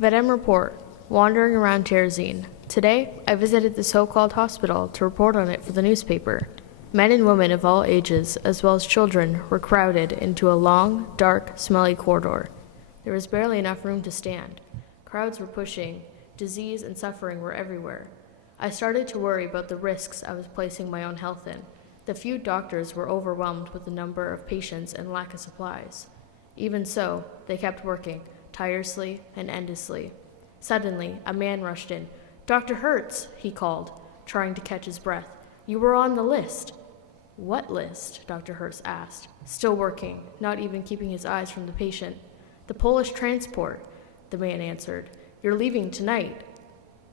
Vedem Report, Wandering Around Terezin. Today, I visited the so-called hospital to report on it for the newspaper. Men and women of all ages, as well as children, were crowded into a long, dark, smelly corridor. There was barely enough room to stand. Crowds were pushing. Disease and suffering were everywhere. I started to worry about the risks I was placing my own health in. The few doctors were overwhelmed with the number of patients and lack of supplies. Even so, they kept working, tirelessly and endlessly. Suddenly, a man rushed in. "Dr. Hertz," he called, trying to catch his breath. "You were on the list." "What list?" Dr. Hertz asked, still working, not even keeping his eyes from the patient. "The Polish transport," the man answered. "You're leaving tonight."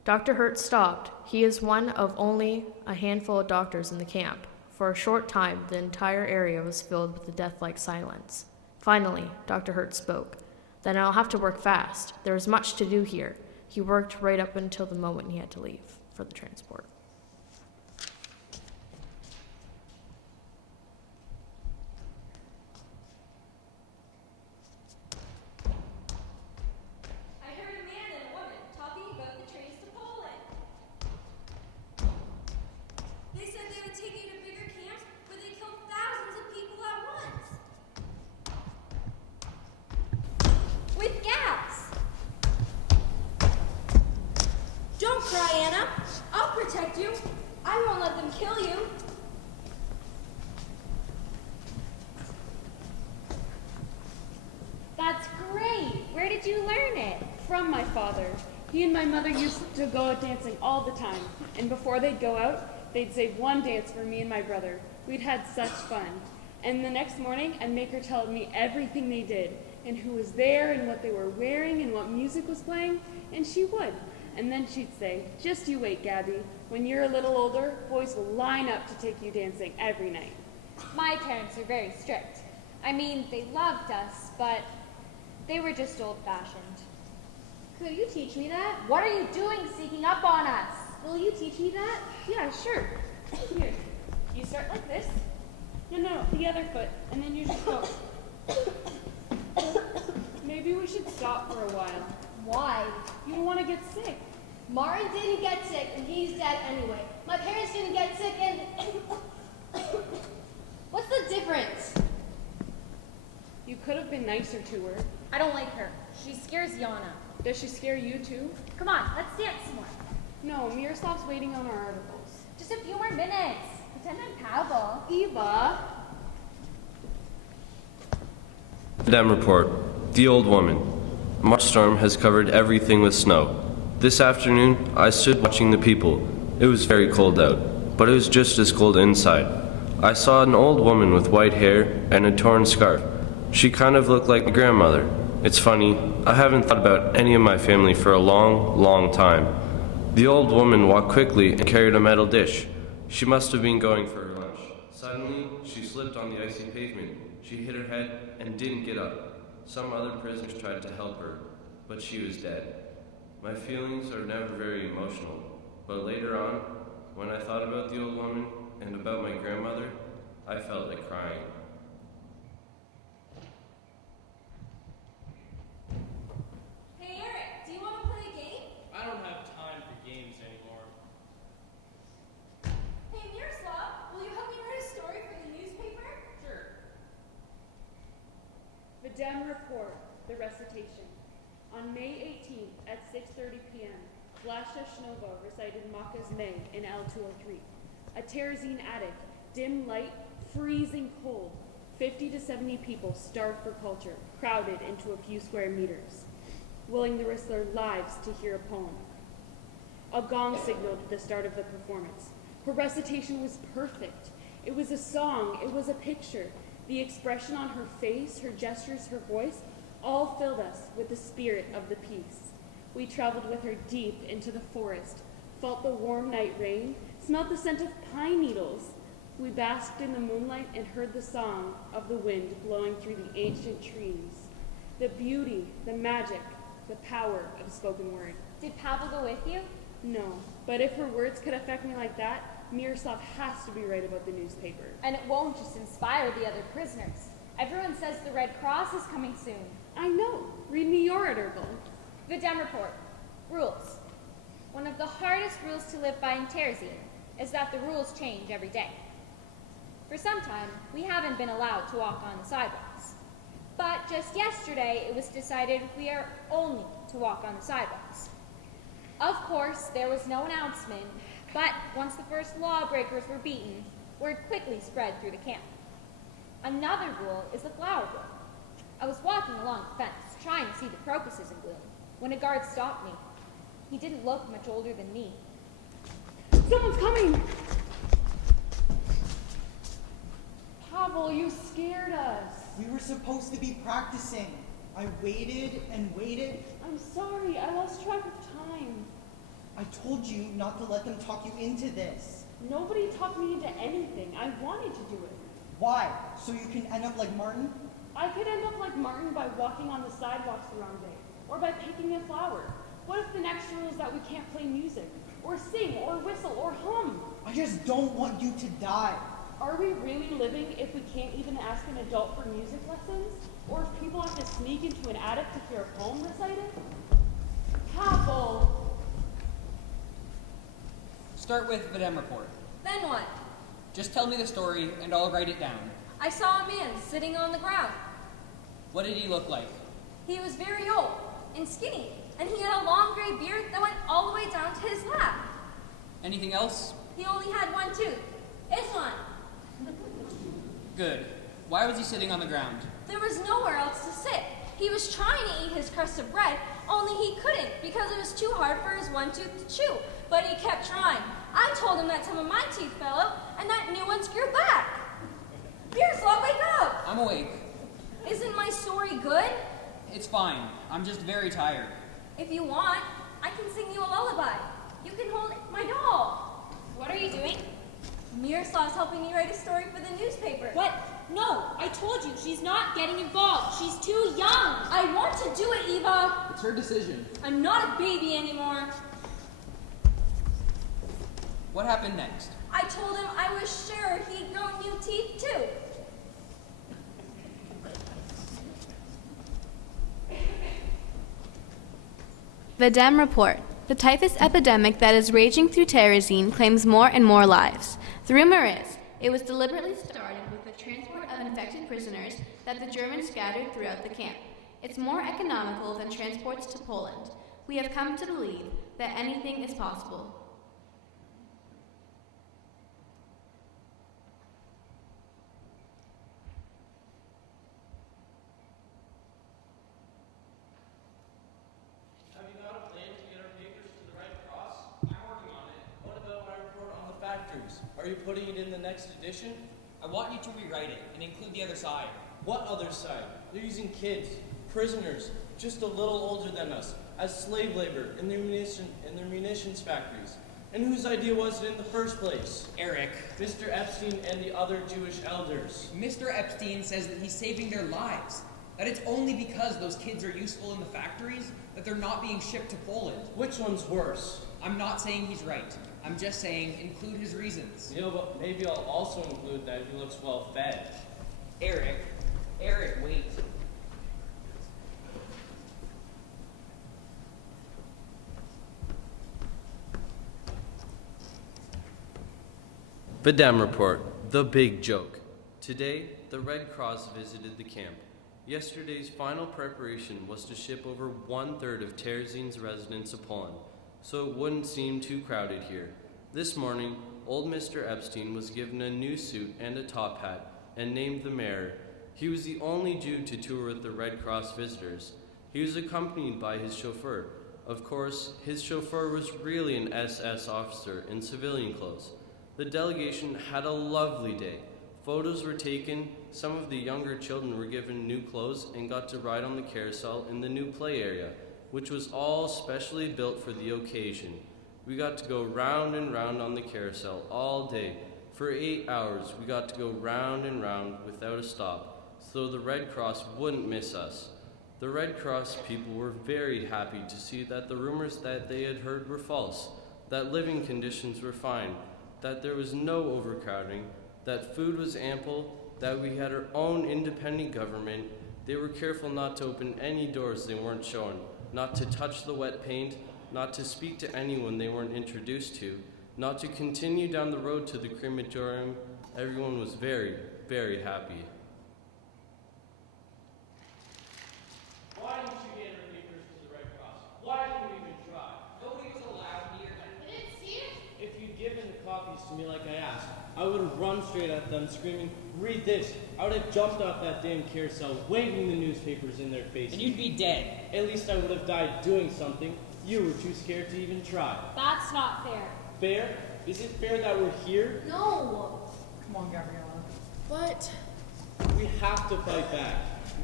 Dr. Hertz stopped. He is one of only a handful of doctors in the camp. For a short time, the entire area was filled with a death-like silence. Finally, Dr. Hertz spoke. "Then I'll have to work fast. There is much to do here." He worked right up until the moment he had to leave for the transport. I heard a man and a woman talking about the trains to Poland. They said they would take you to bigger camps where they kill thousands of people at once. With gas. Don't cry, Anna. I'll protect you. I won't let them kill you. That's great! Where did you learn it? From my father. He and my mother used to go out dancing all the time, and before they'd go out, they'd save one dance for me and my brother. We'd had such fun. And the next morning, I'd make her tell me everything they did, and who was there, and what they were wearing, and what music was playing, and she would. And then she'd say, "Just you wait, Gabby. When you're a little older, boys will line up to take you dancing every night." My parents were very strict. I mean, they loved us, but they were just old-fashioned. Could you teach me that? What are you doing sneaking up on us? Will you teach me that? Yeah, sure. Here. You start like this. No, the other foot. And then you just go. Maybe we should stop for a while. Why? You don't want to get sick. Martin didn't get sick, and he's dead anyway. My parents didn't get sick, and... What's the difference? You could have been nicer to her. I don't like her. She scares Yana. Does she scare you too? Come on, let's dance some more. No, Miroslav's waiting on our articles. Just a few more minutes. Pretend I'm Pavel. Eva. Dam report. The old woman. A March storm has covered everything with snow. This afternoon, I stood watching the people. It was very cold out, but it was just as cold inside. I saw an old woman with white hair and a torn scarf. She kind of looked like my grandmother. It's funny, I haven't thought about any of my family for a long, long time. The old woman walked quickly and carried a metal dish. She must have been going for her lunch. Suddenly, she slipped on the icy pavement. She hit her head and didn't get up. Some other prisoners tried to help her, but she was dead. My feelings are never very emotional, but later on, when I thought about the old woman and about my grandmother, I felt like crying. Hey, Eric, do you want to play a game? I don't have time for games anymore. Hey, Miroslav, will you help me write a story for the newspaper? Sure. The Dem report, the recitation. On May 18th at 6:30 p.m., Blasha Shnova recited Maka's May in L203. A Terezin attic, dim light, freezing cold. 50 to 70 people starved for culture, crowded into a few square meters, willing to risk their lives to hear a poem. A gong signaled the start of the performance. Her recitation was perfect. It was a song, it was a picture. The expression on her face, her gestures, her voice, all filled us with the spirit of the piece. We traveled with her deep into the forest, felt the warm night rain, smelled the scent of pine needles. We basked in the moonlight and heard the song of the wind blowing through the ancient trees. The beauty, the magic, the power of spoken word. Did Pavel go with you? No, but if her words could affect me like that, Miroslav has to be right about the newspaper. And it won't just inspire the other prisoners. Everyone says the Red Cross is coming soon. I know. Read me your article. The Dem report. Rules. One of the hardest rules to live by in Terezin is that the rules change every day. For some time, we haven't been allowed to walk on the sidewalks. But just yesterday, it was decided we are only to walk on the sidewalks. Of course, there was no announcement, but once the first lawbreakers were beaten, Word quickly spread through the camp. Another rule is the flower rule. I was walking along the fence, trying to see the crocuses in bloom, when a guard stopped me. He didn't look much older than me. Someone's coming! Pavel, you scared us. We were supposed to be practicing. I waited and waited. I'm sorry, I lost track of time. I told you not to let them talk you into this. Nobody talked me into anything. I wanted to do it. Why? So you can end up like Martin? I could end up like Martin by walking on the sidewalks the wrong day, or by picking a flower. What if the next rule is that we can't play music, or sing, or whistle, or hum? I just don't want you to die. Are we really living if we can't even ask an adult for music lessons? Or if people have to sneak into an attic to hear a poem recited? Pavel! Start with the Dem report. Then what? Just tell me the story, and I'll write it down. I saw a man sitting on the ground. What did he look like? He was very old and skinny, and he had a long gray beard that went all the way down to his lap. Anything else? He only had one tooth. This one. Good. Why was he sitting on the ground? There was nowhere else to sit. He was trying to eat his crust of bread, only he couldn't because it was too hard for his one tooth to chew. But he kept trying. I told him that some of my teeth fell out and that new ones grew back. Miroslav, wake up! I'm awake. Isn't my story good? It's fine. I'm just very tired. If you want, I can sing you a lullaby. You can hold my doll. What are you doing? Miroslav's helping me write a story for the newspaper. What? No, I told you, she's not getting involved. She's too young. I want to do it, Eva. It's her decision. I'm not a baby anymore. What happened next? I told him I was sure he'd grow new teeth too. The Dem report. The typhus epidemic that is raging through Terezin claims more and more lives. The rumor is it was deliberately started with the transport of infected prisoners that the Germans scattered throughout the camp. It's more economical than transports to Poland. We have come to believe that anything is possible. Have you got a plan to get our papers to the Red Cross? I'm working on it. What about my report on the factories? Are you putting it in the next edition? I want you to rewrite it and include the other side. What other side? They're using kids, prisoners, just a little older than us, as slave labor in their munitions factories. And whose idea was it in the first place? Eric. Mr. Epstein and the other Jewish elders. Mr. Epstein says that he's saving their lives. That it's only because those kids are useful in the factories that they're not being shipped to Poland. Which one's worse? I'm not saying he's right. I'm just saying include his reasons. You know, but maybe I'll also include that he looks well fed. Eric, wait. The Dem report. The big joke. Today, the Red Cross visited the camp. Yesterday's final preparation was to ship over 1/3 of Terezin's residents to Poland, so it wouldn't seem too crowded here. This morning, old Mr. Epstein was given a new suit and a top hat and named the mayor. He was the only Jew to tour with the Red Cross visitors. He was accompanied by his chauffeur. Of course, his chauffeur was really an SS officer in civilian clothes. The delegation had a lovely day. Photos were taken, some of the younger children were given new clothes and got to ride on the carousel in the new play area, which was all specially built for the occasion. We got to go round and round on the carousel all day. For 8 hours, we got to go round and round without a stop, so the Red Cross wouldn't miss us. The Red Cross people were very happy to see that the rumors that they had heard were false, that living conditions were fine, that there was no overcrowding, that food was ample, that we had our own independent government. They were careful not to open any doors they weren't shown, not to touch the wet paint, not to speak to anyone they weren't introduced to, not to continue down the road to the crematorium. Everyone was very, very happy. Why didn't you get our papers to the Red Cross? Why didn't we even try? Nobody was allowed near them. I didn't see it. If you'd given the copies to me like I asked, I would have run straight at them, screaming, "Read this!" I would have jumped off that damn carousel, waving the newspapers in their faces. And you'd be dead. At least I would have died doing something. You were too scared to even try. That's not fair. Fair? Is it fair that we're here? No. Come on, Gabriella. But We have to fight back.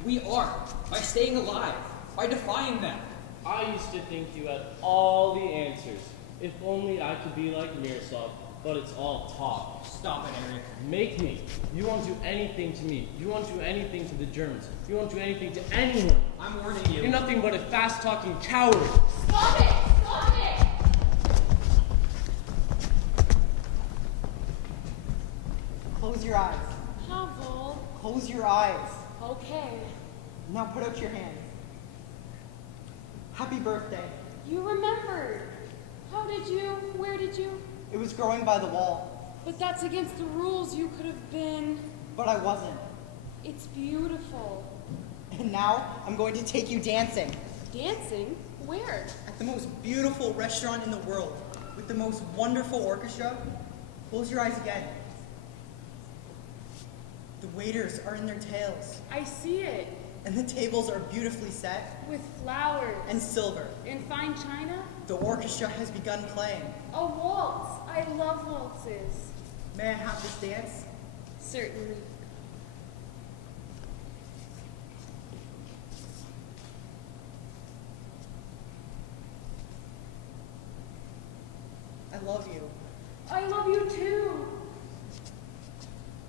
We are. By staying alive. By defying them. I used to think you had all the answers. If only I could be like Miroslav, but it's all talk. Stop it, Eric. Make me. You won't do anything to me. You won't do anything to the Germans. You won't do anything to anyone. I'm warning you. You're nothing but a fast-talking coward. Stop it! Stop it! Close your eyes. Pavel. Close your eyes. Okay. Now put out your hands. Happy birthday. You remembered. How did you? Where did you? It was growing by the wall, But that's against the rules. You could have been. but I wasn't. It's beautiful. And now I'm going to take you dancing Dancing? Where? at the most beautiful restaurant in the world with the most wonderful orchestra. Close your eyes again. The waiters are in their tails, I see it. and the tables are beautifully set With flowers. and silver. In fine china? The orchestra has begun playing. A waltz. I love waltzes. May I have this dance? Certainly. I love you. I love you too.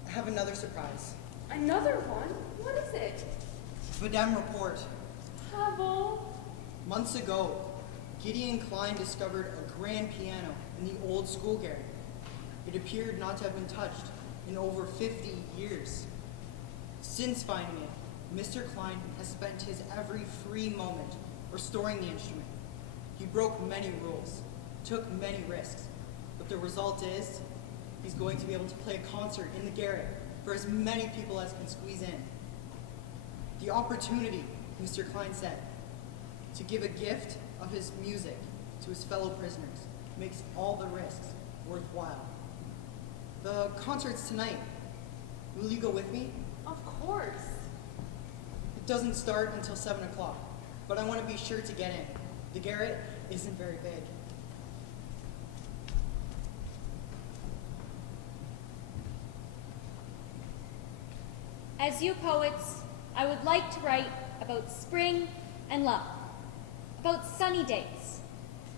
I have another surprise. Another one? What is it? Videm report. Pavel. Months ago, Gideon Klein discovered a grand piano in the old school garret. It appeared not to have been touched in over 50 years. Since finding it, Mr. Klein has spent his every free moment restoring the instrument. He broke many rules, took many risks, but the result is he's going to be able to play a concert in the garret for as many people as can squeeze in. The opportunity, Mr. Klein said, to give a gift of his music to his fellow prisoners makes all the risks worthwhile. The concert's tonight. Will you go with me? Of course. It doesn't start until 7 o'clock, but I want to be sure to get in. The garret isn't very big. As you poets, I would like to write about spring and love, about sunny days,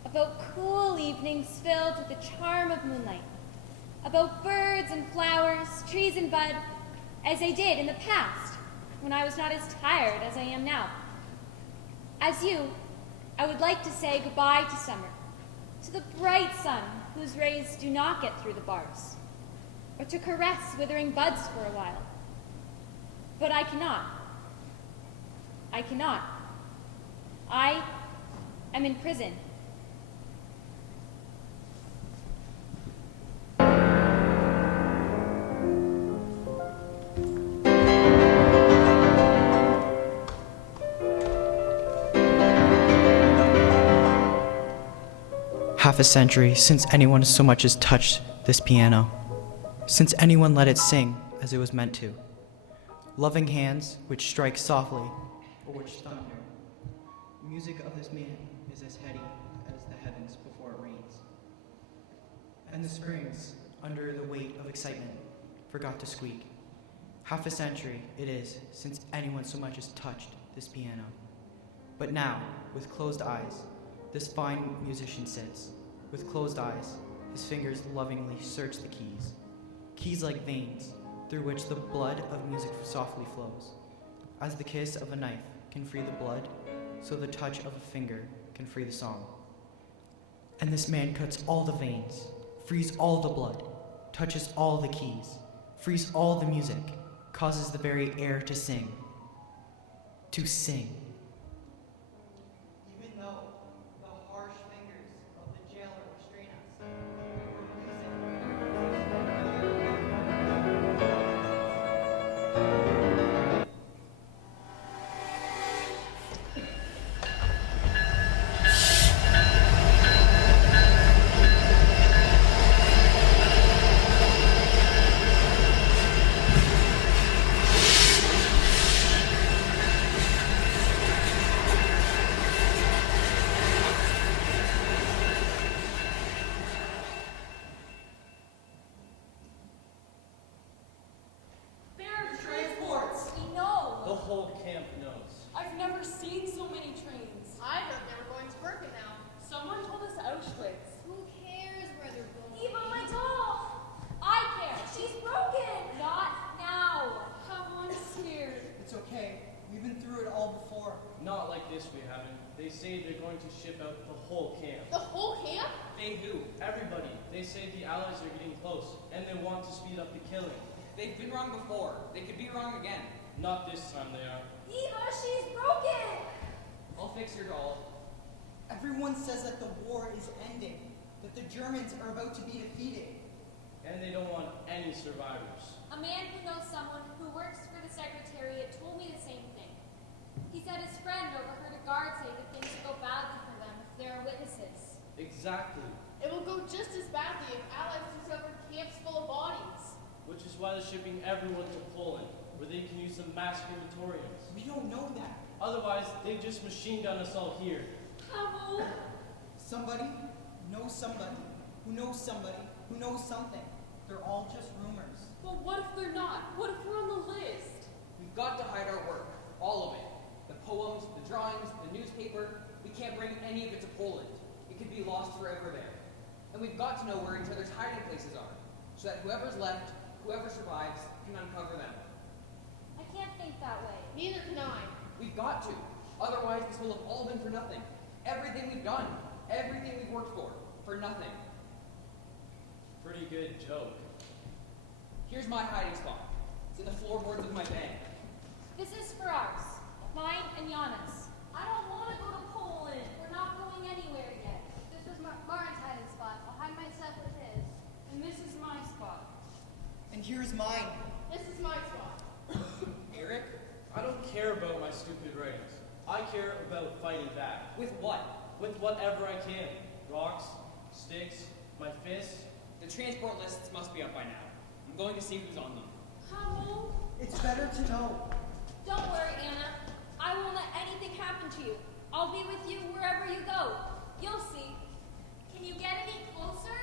about cool evenings filled with the charm of moonlight, about birds and flowers, trees and bud, as I did in the past, when I was not as tired as I am now. As you, I would like to say goodbye to summer, to the bright sun whose rays do not get through the bars, or to caress withering buds for a while. But I cannot. I cannot. I am in prison. Half a century since anyone so much as touched this piano, since anyone let it sing as it was meant to. Loving hands which strike softly or which thunder. The music of this man is as heady as the heavens before it rains. And the springs, under the weight of excitement, forgot to squeak. Half a century it is since anyone so much as touched this piano. But now, with closed eyes, this fine musician sits. With closed eyes, his fingers lovingly search the keys. Keys like veins, through which the blood of music softly flows. As the kiss of a knife can free the blood, so the touch of a finger can free the song. And this man cuts all the veins, frees all the blood, touches all the keys, frees all the music, causes the very air to sing. To sing. Even though the harsh fingers of the jailer restrain us, like this we haven't. They say they're going to ship out the whole camp. The whole camp? They who? Everybody. They say the Allies are getting close, and they want to speed up the killing. They've been wrong before. They could be wrong again. Not this time they are. Eva, she's broken! I'll fix your doll. Everyone says that the war is ending, that the Germans are about to be defeated. And they don't want any survivors. A man who knows someone who works for the Secretariat told me the same thing. He said his friend overheard a guard say that things will go badly for them if there are witnesses. Exactly. It will go just as badly if Allies discover camps full of bodies. Which is why they're shipping everyone to Poland, where they can use the mass crematoriums. We don't know that. Otherwise, they just machine gun us all here. Kamu! Somebody knows somebody who knows somebody who knows something. They're all just rumors. But what if they're not? What if we're on the list? We've got to hide our work. All of it. The poems, the drawings, the newspaper. We can't bring any of it to Poland. It could be lost forever there. And we've got to know where each other's hiding places are, so that whoever's left, whoever survives, can uncover them. I can't think that way. Neither can I. We've got to. Otherwise, this will have all been for nothing. Everything we've done, everything we've worked for nothing. Pretty good joke. Here's my hiding spot. It's in the floorboards of my bed. This is for ours. Mine and Yana's. I don't want to go to Poland. We're not going anywhere yet. This was Martin's hiding spot. I'll hide myself with his. And this is my spot. And here's mine. This is my spot. Eric, I don't care about my stupid writings. I care about fighting back. With what? With whatever I can. Rocks, sticks, my fists. The transport lists must be up by now. I'm going to see who's on them. Kamu! It's better to know. Don't worry, Anna. I won't let anything happen to you. I'll be with you wherever you go. You'll see. Can you get any closer?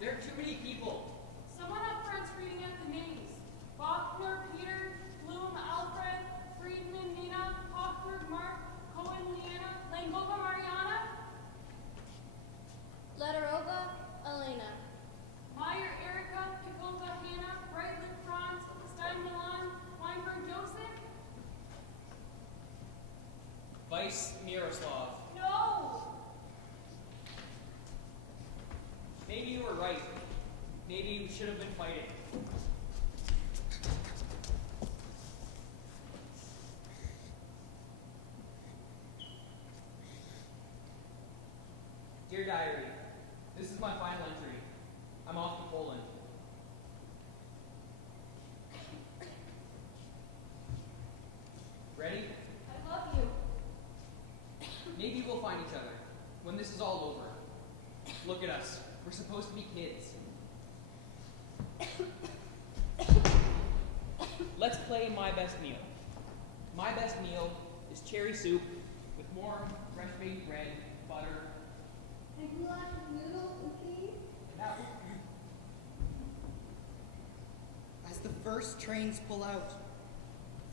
There are too many people. Someone up front's reading out the names. Bachner, Peter, Bloom, Alfred, Friedman, Nina, Hochberg, Mark, Cohen, Leanna, Langova, Mariana, Letterova, Elena. Meyer, Erica, Picova, Hannah, Breitling, Franz, Stein, Milan, Weinberg, Joseph. Vice Miroslav. No! Maybe you were right. Maybe we should have been fighting. Dear Diary, this is my final entry. I'm off to Poland. Ready? I love you. Maybe we'll find each other when this is all over. Look at us. We're supposed to be kids. Let's play My Best Meal. My best meal is cherry soup with warm, fresh baked bread, butter. And goulash with noodles and cheese? As the first trains pull out,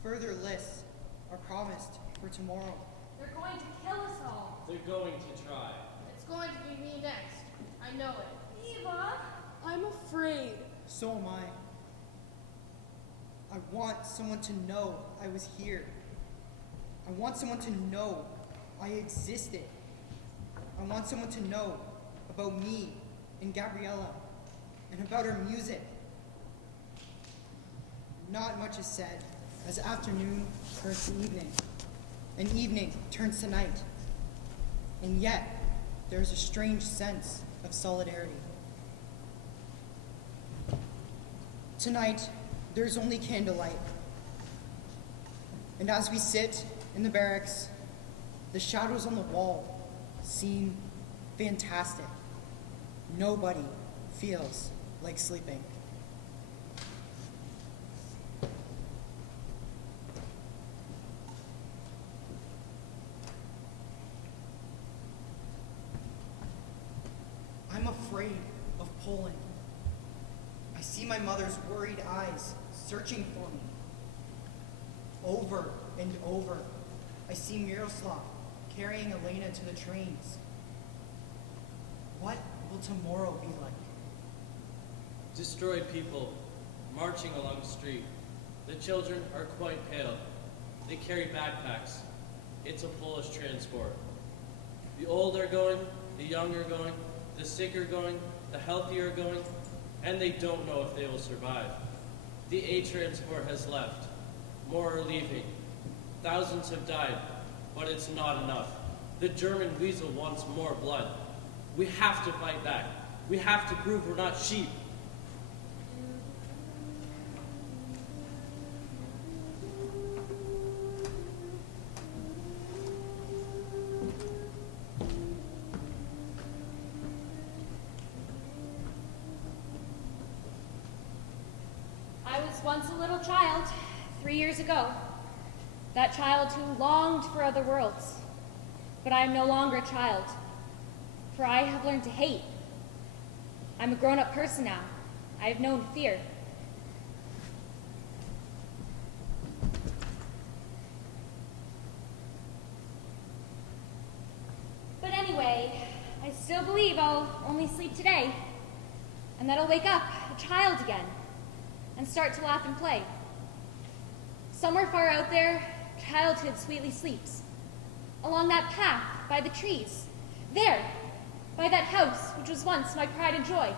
further lists are promised for tomorrow. They're going to kill us all. They're going to try. It's going to be me next. I know it. Eva! I'm afraid. So am I. I want someone to know I was here. I want someone to know I existed. I want someone to know about me and Gabriella and about our music. Not much is said as afternoon turns to evening, and evening turns to night. And yet, there's a strange sense of solidarity. Tonight, there's only candlelight. And as we sit in the barracks, the shadows on the wall seem fantastic. Nobody feels like sleeping. I'm afraid of Poland. I see my mother's worried eyes searching for me. Over and over, I see Miroslav carrying Elena to the trains. What will tomorrow be like? Destroyed people marching along the street. The children are quite pale. They carry backpacks. It's a foolish transport. The old are going, the young are going, the sick are going, the healthy are going, and they don't know if they will survive. The A transport has left. More are leaving. Thousands have died, but it's not enough. The German weasel wants more blood. We have to fight back. We have to prove we're not sheep. I was once a little child, 3 years ago. That child who longed for other worlds. But I am no longer a child, for I have learned to hate. I'm a grown-up person now. I have known fear. But anyway, I still believe I'll only sleep today, and that I'll wake up a child again, and start to laugh and play. Somewhere far out there, childhood sweetly sleeps. Along that path, by the trees. There, by that house, which was once my pride and joy.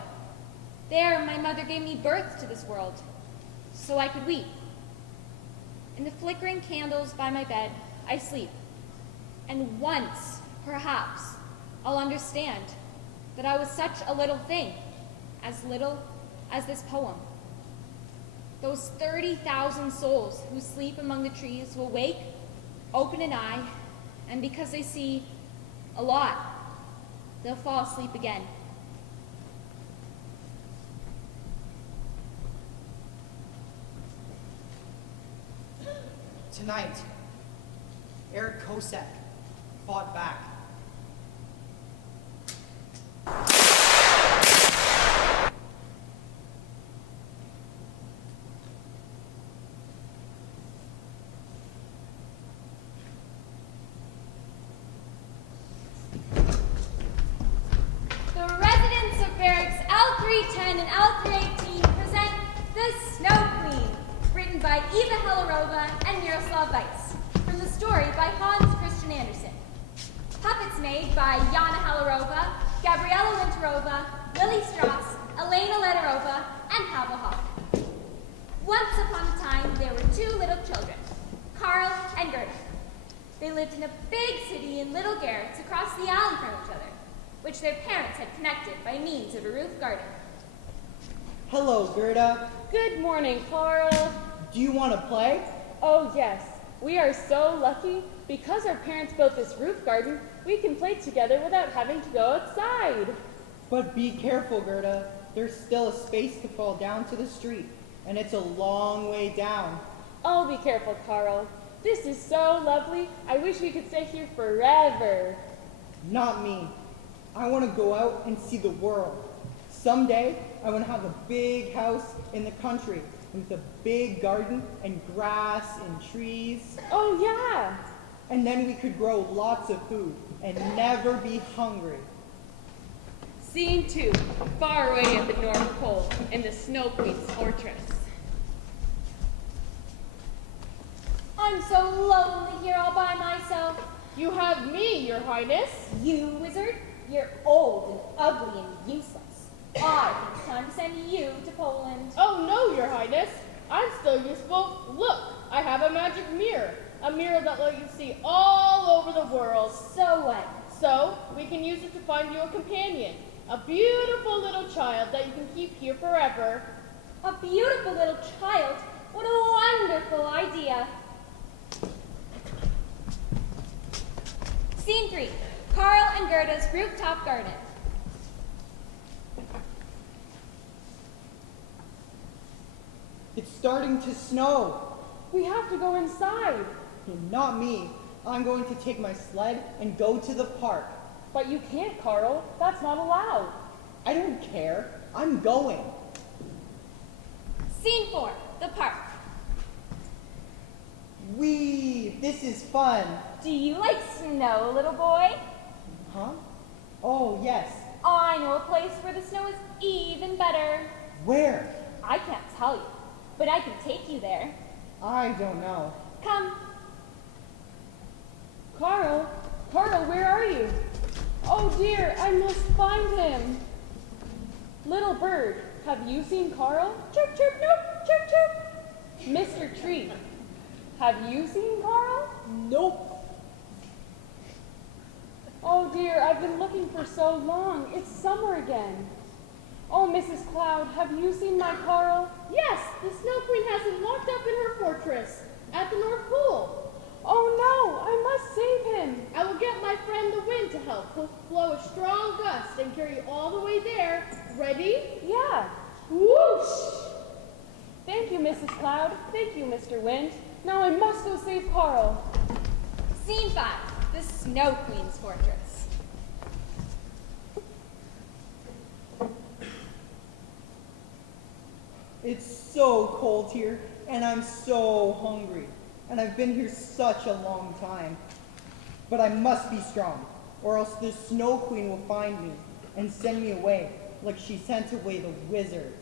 There, my mother gave me birth to this world, so I could weep. In the flickering candles by my bed, I sleep. And once, perhaps, I'll understand that I was such a little thing as this poem. Those 30,000 souls who sleep among the trees will wake, open an eye, and because they see a lot, they'll fall asleep again. Tonight, Eric Kosek fought back. The residents of barracks L310 and L318 present The Snow Queen, written by Eva Helarova and Miroslav Weiss, from the story by Hans Christian Andersen. Puppets made by Yana Helarova, Gabriela Winterova, Lily Strauss, Elena Lederova, and Pavel Hoff. Once upon a time, there were two little children, Carl and Gerda. They lived in a big city in little garrets across the alley from each other, which their parents had connected by means of a roof garden. Hello, Gerda. Good morning, Carl. Do you want to play? Oh, yes. We are so lucky. Because our parents built this roof garden, we can play together without having to go outside. But be careful, Gerda. There's still a space to fall down to the street, and it's a long way down. Oh, be careful, Carl. This is so lovely. I wish we could stay here forever. Not me. I want to go out and see the world. Someday, I want to have a big house in the country with a big garden and grass and trees. Oh, yeah. And then we could grow lots of food and never be hungry. Scene 2, far away at the North Pole in the Snow Queen's fortress. I'm so lonely here all by myself. You have me, Your Highness. You, wizard, you're old and ugly and useless. I think it's time to send you to Poland. Oh no, Your Highness. I'm still useful. Look, I have a magic mirror. A mirror that lets you see all over the world. So what? So, we can use it to find you a companion. A beautiful little child that you can keep here forever. A beautiful little child? What a wonderful idea. Scene 3, Carl and Gerda's rooftop garden. It's starting to snow. We have to go inside. Not me. I'm going to take my sled and go to the park. But you can't, Carl. That's not allowed. I don't care. I'm going. Scene 4, the park. Whee! This is fun. Do you like snow, little boy? Huh? Oh, yes. I know a place where the snow is even better. Where? I can't tell you, but I can take you there. I don't know. Come. Carl? Carl, where are you? Oh dear, I must find him. Little bird, have you seen Carl? Chirp, chirp, nope, chirp, chirp. Mr. Tree, have you seen Carl? Nope. Oh dear, I've been looking for so long. It's summer again. Oh, Mrs. Cloud, have you seen my Carl? Yes, the Snow Queen has him locked up in her fortress at the North Pole. Oh no, I must save him. I will get my friend the wind to help blow a strong gust and carry you all the way there. Ready? Yeah. Whoosh! Thank you, Mrs. Cloud. Thank you, Mr. Wind. Now I must go save Carl. Scene 5, the Snow Queen's fortress. It's so cold here, and I'm so hungry. And I've been here such a long time. But I must be strong, or else the Snow Queen will find me and send me away, like she sent away the wizard.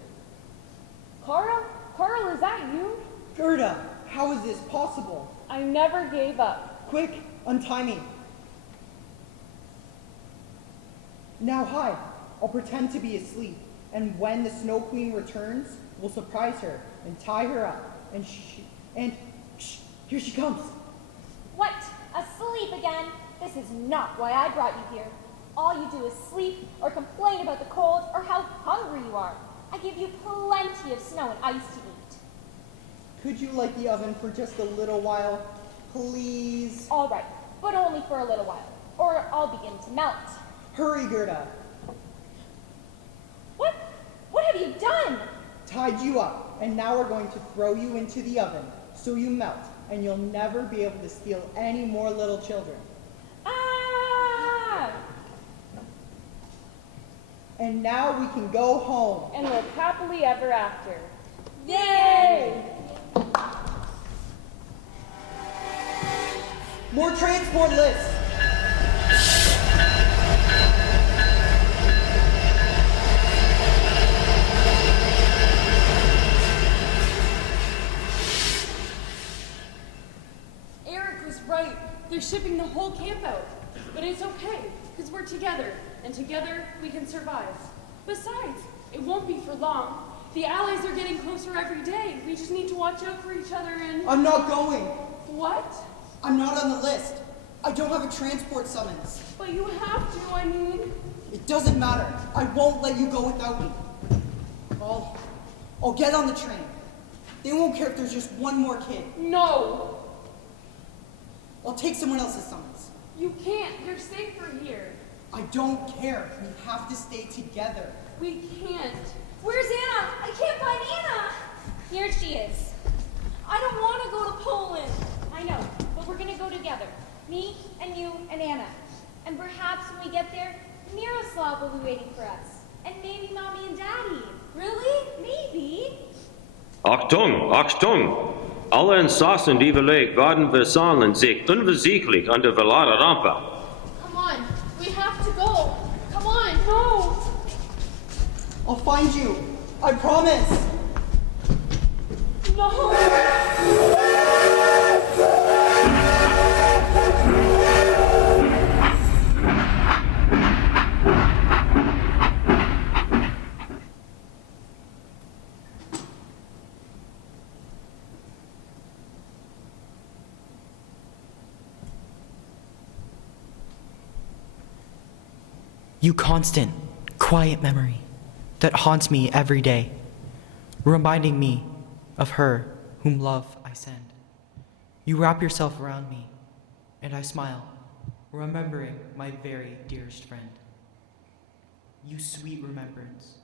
Carl? Carl, is that you? Gerda, how is this possible? I never gave up. Quick, untie me. Now hide. I'll pretend to be asleep, and when the Snow Queen returns, we'll surprise her and tie her up, and shh, here she comes. What? Asleep again? This is not why I brought you here. All you do is sleep or complain about the cold or how hungry you are. I give you plenty of snow and ice to eat. Could you light the oven for just a little while, please? All right, but only for a little while, or I'll begin to melt. Hurry, Gerda. What? What have you done? Tied you up, and now we're going to throw you into the oven so you melt, and you'll never be able to steal any more little children. Ah! And now we can go home. And live happily ever after. Yay! More transport lists. Eric was right. They're shipping the whole camp out. But it's okay, because we're together, and together we can survive. Besides, it won't be for long. The allies are getting closer every day. We just need to watch out for each other and... I'm not going. What? I'm not on the list. I don't have a transport summons. But you have to, I mean... It doesn't matter. I won't let you go without me. I'll get on the train. They won't care if there's just one more kid. No! I'll take someone else's summons. You can't. You're safer here. I don't care. We have to stay together. We can't. Where's Anna? I can't find Anna! Here she is. I don't want to go to Poland. I know, but we're going to go together. Me and you and Anna. And perhaps when we get there, Miroslav will be waiting for us. And maybe Mommy and Daddy. Really? Maybe. Achtung, Achtung! Alle Insassen, die Beleg werden versammeln sich unversichtlich an der Velada Rampe. Come on, we have to go. Come on. No! I'll find you. I promise. No! You constant, quiet memory that haunts me every day, reminding me of her whom love I send. You wrap yourself around me, and I smile, remembering my very dearest friend. You sweet remembrance,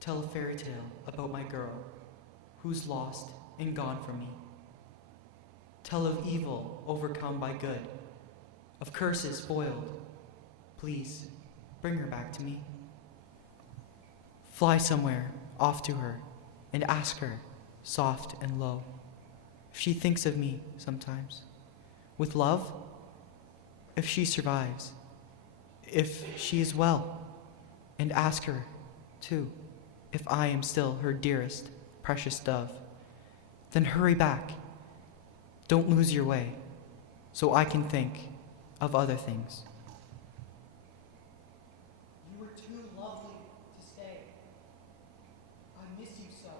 tell a fairy tale about my girl, who's lost and gone from me. Tell of evil overcome by good, of curses foiled. Please, bring her back to me. Fly somewhere off to her and ask her, soft and low, if she thinks of me sometimes, with love, if she survives, if she is well, and ask her, too, if I am still her dearest, precious dove. Then hurry back. Don't lose your way. so I can think of other things. You were too lovely to stay. I miss you so.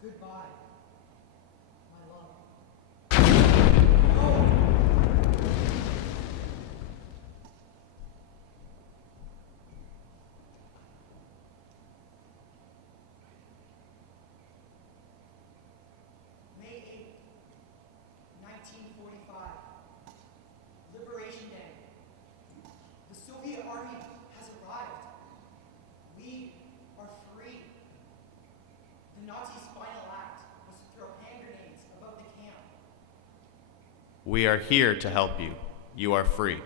Goodbye, my love. No! May 8th, 1945. Liberation Day. The Soviet Army has arrived. We are free. The Nazis' final act was to throw hand grenades about the camp. We are here to help you. You are free.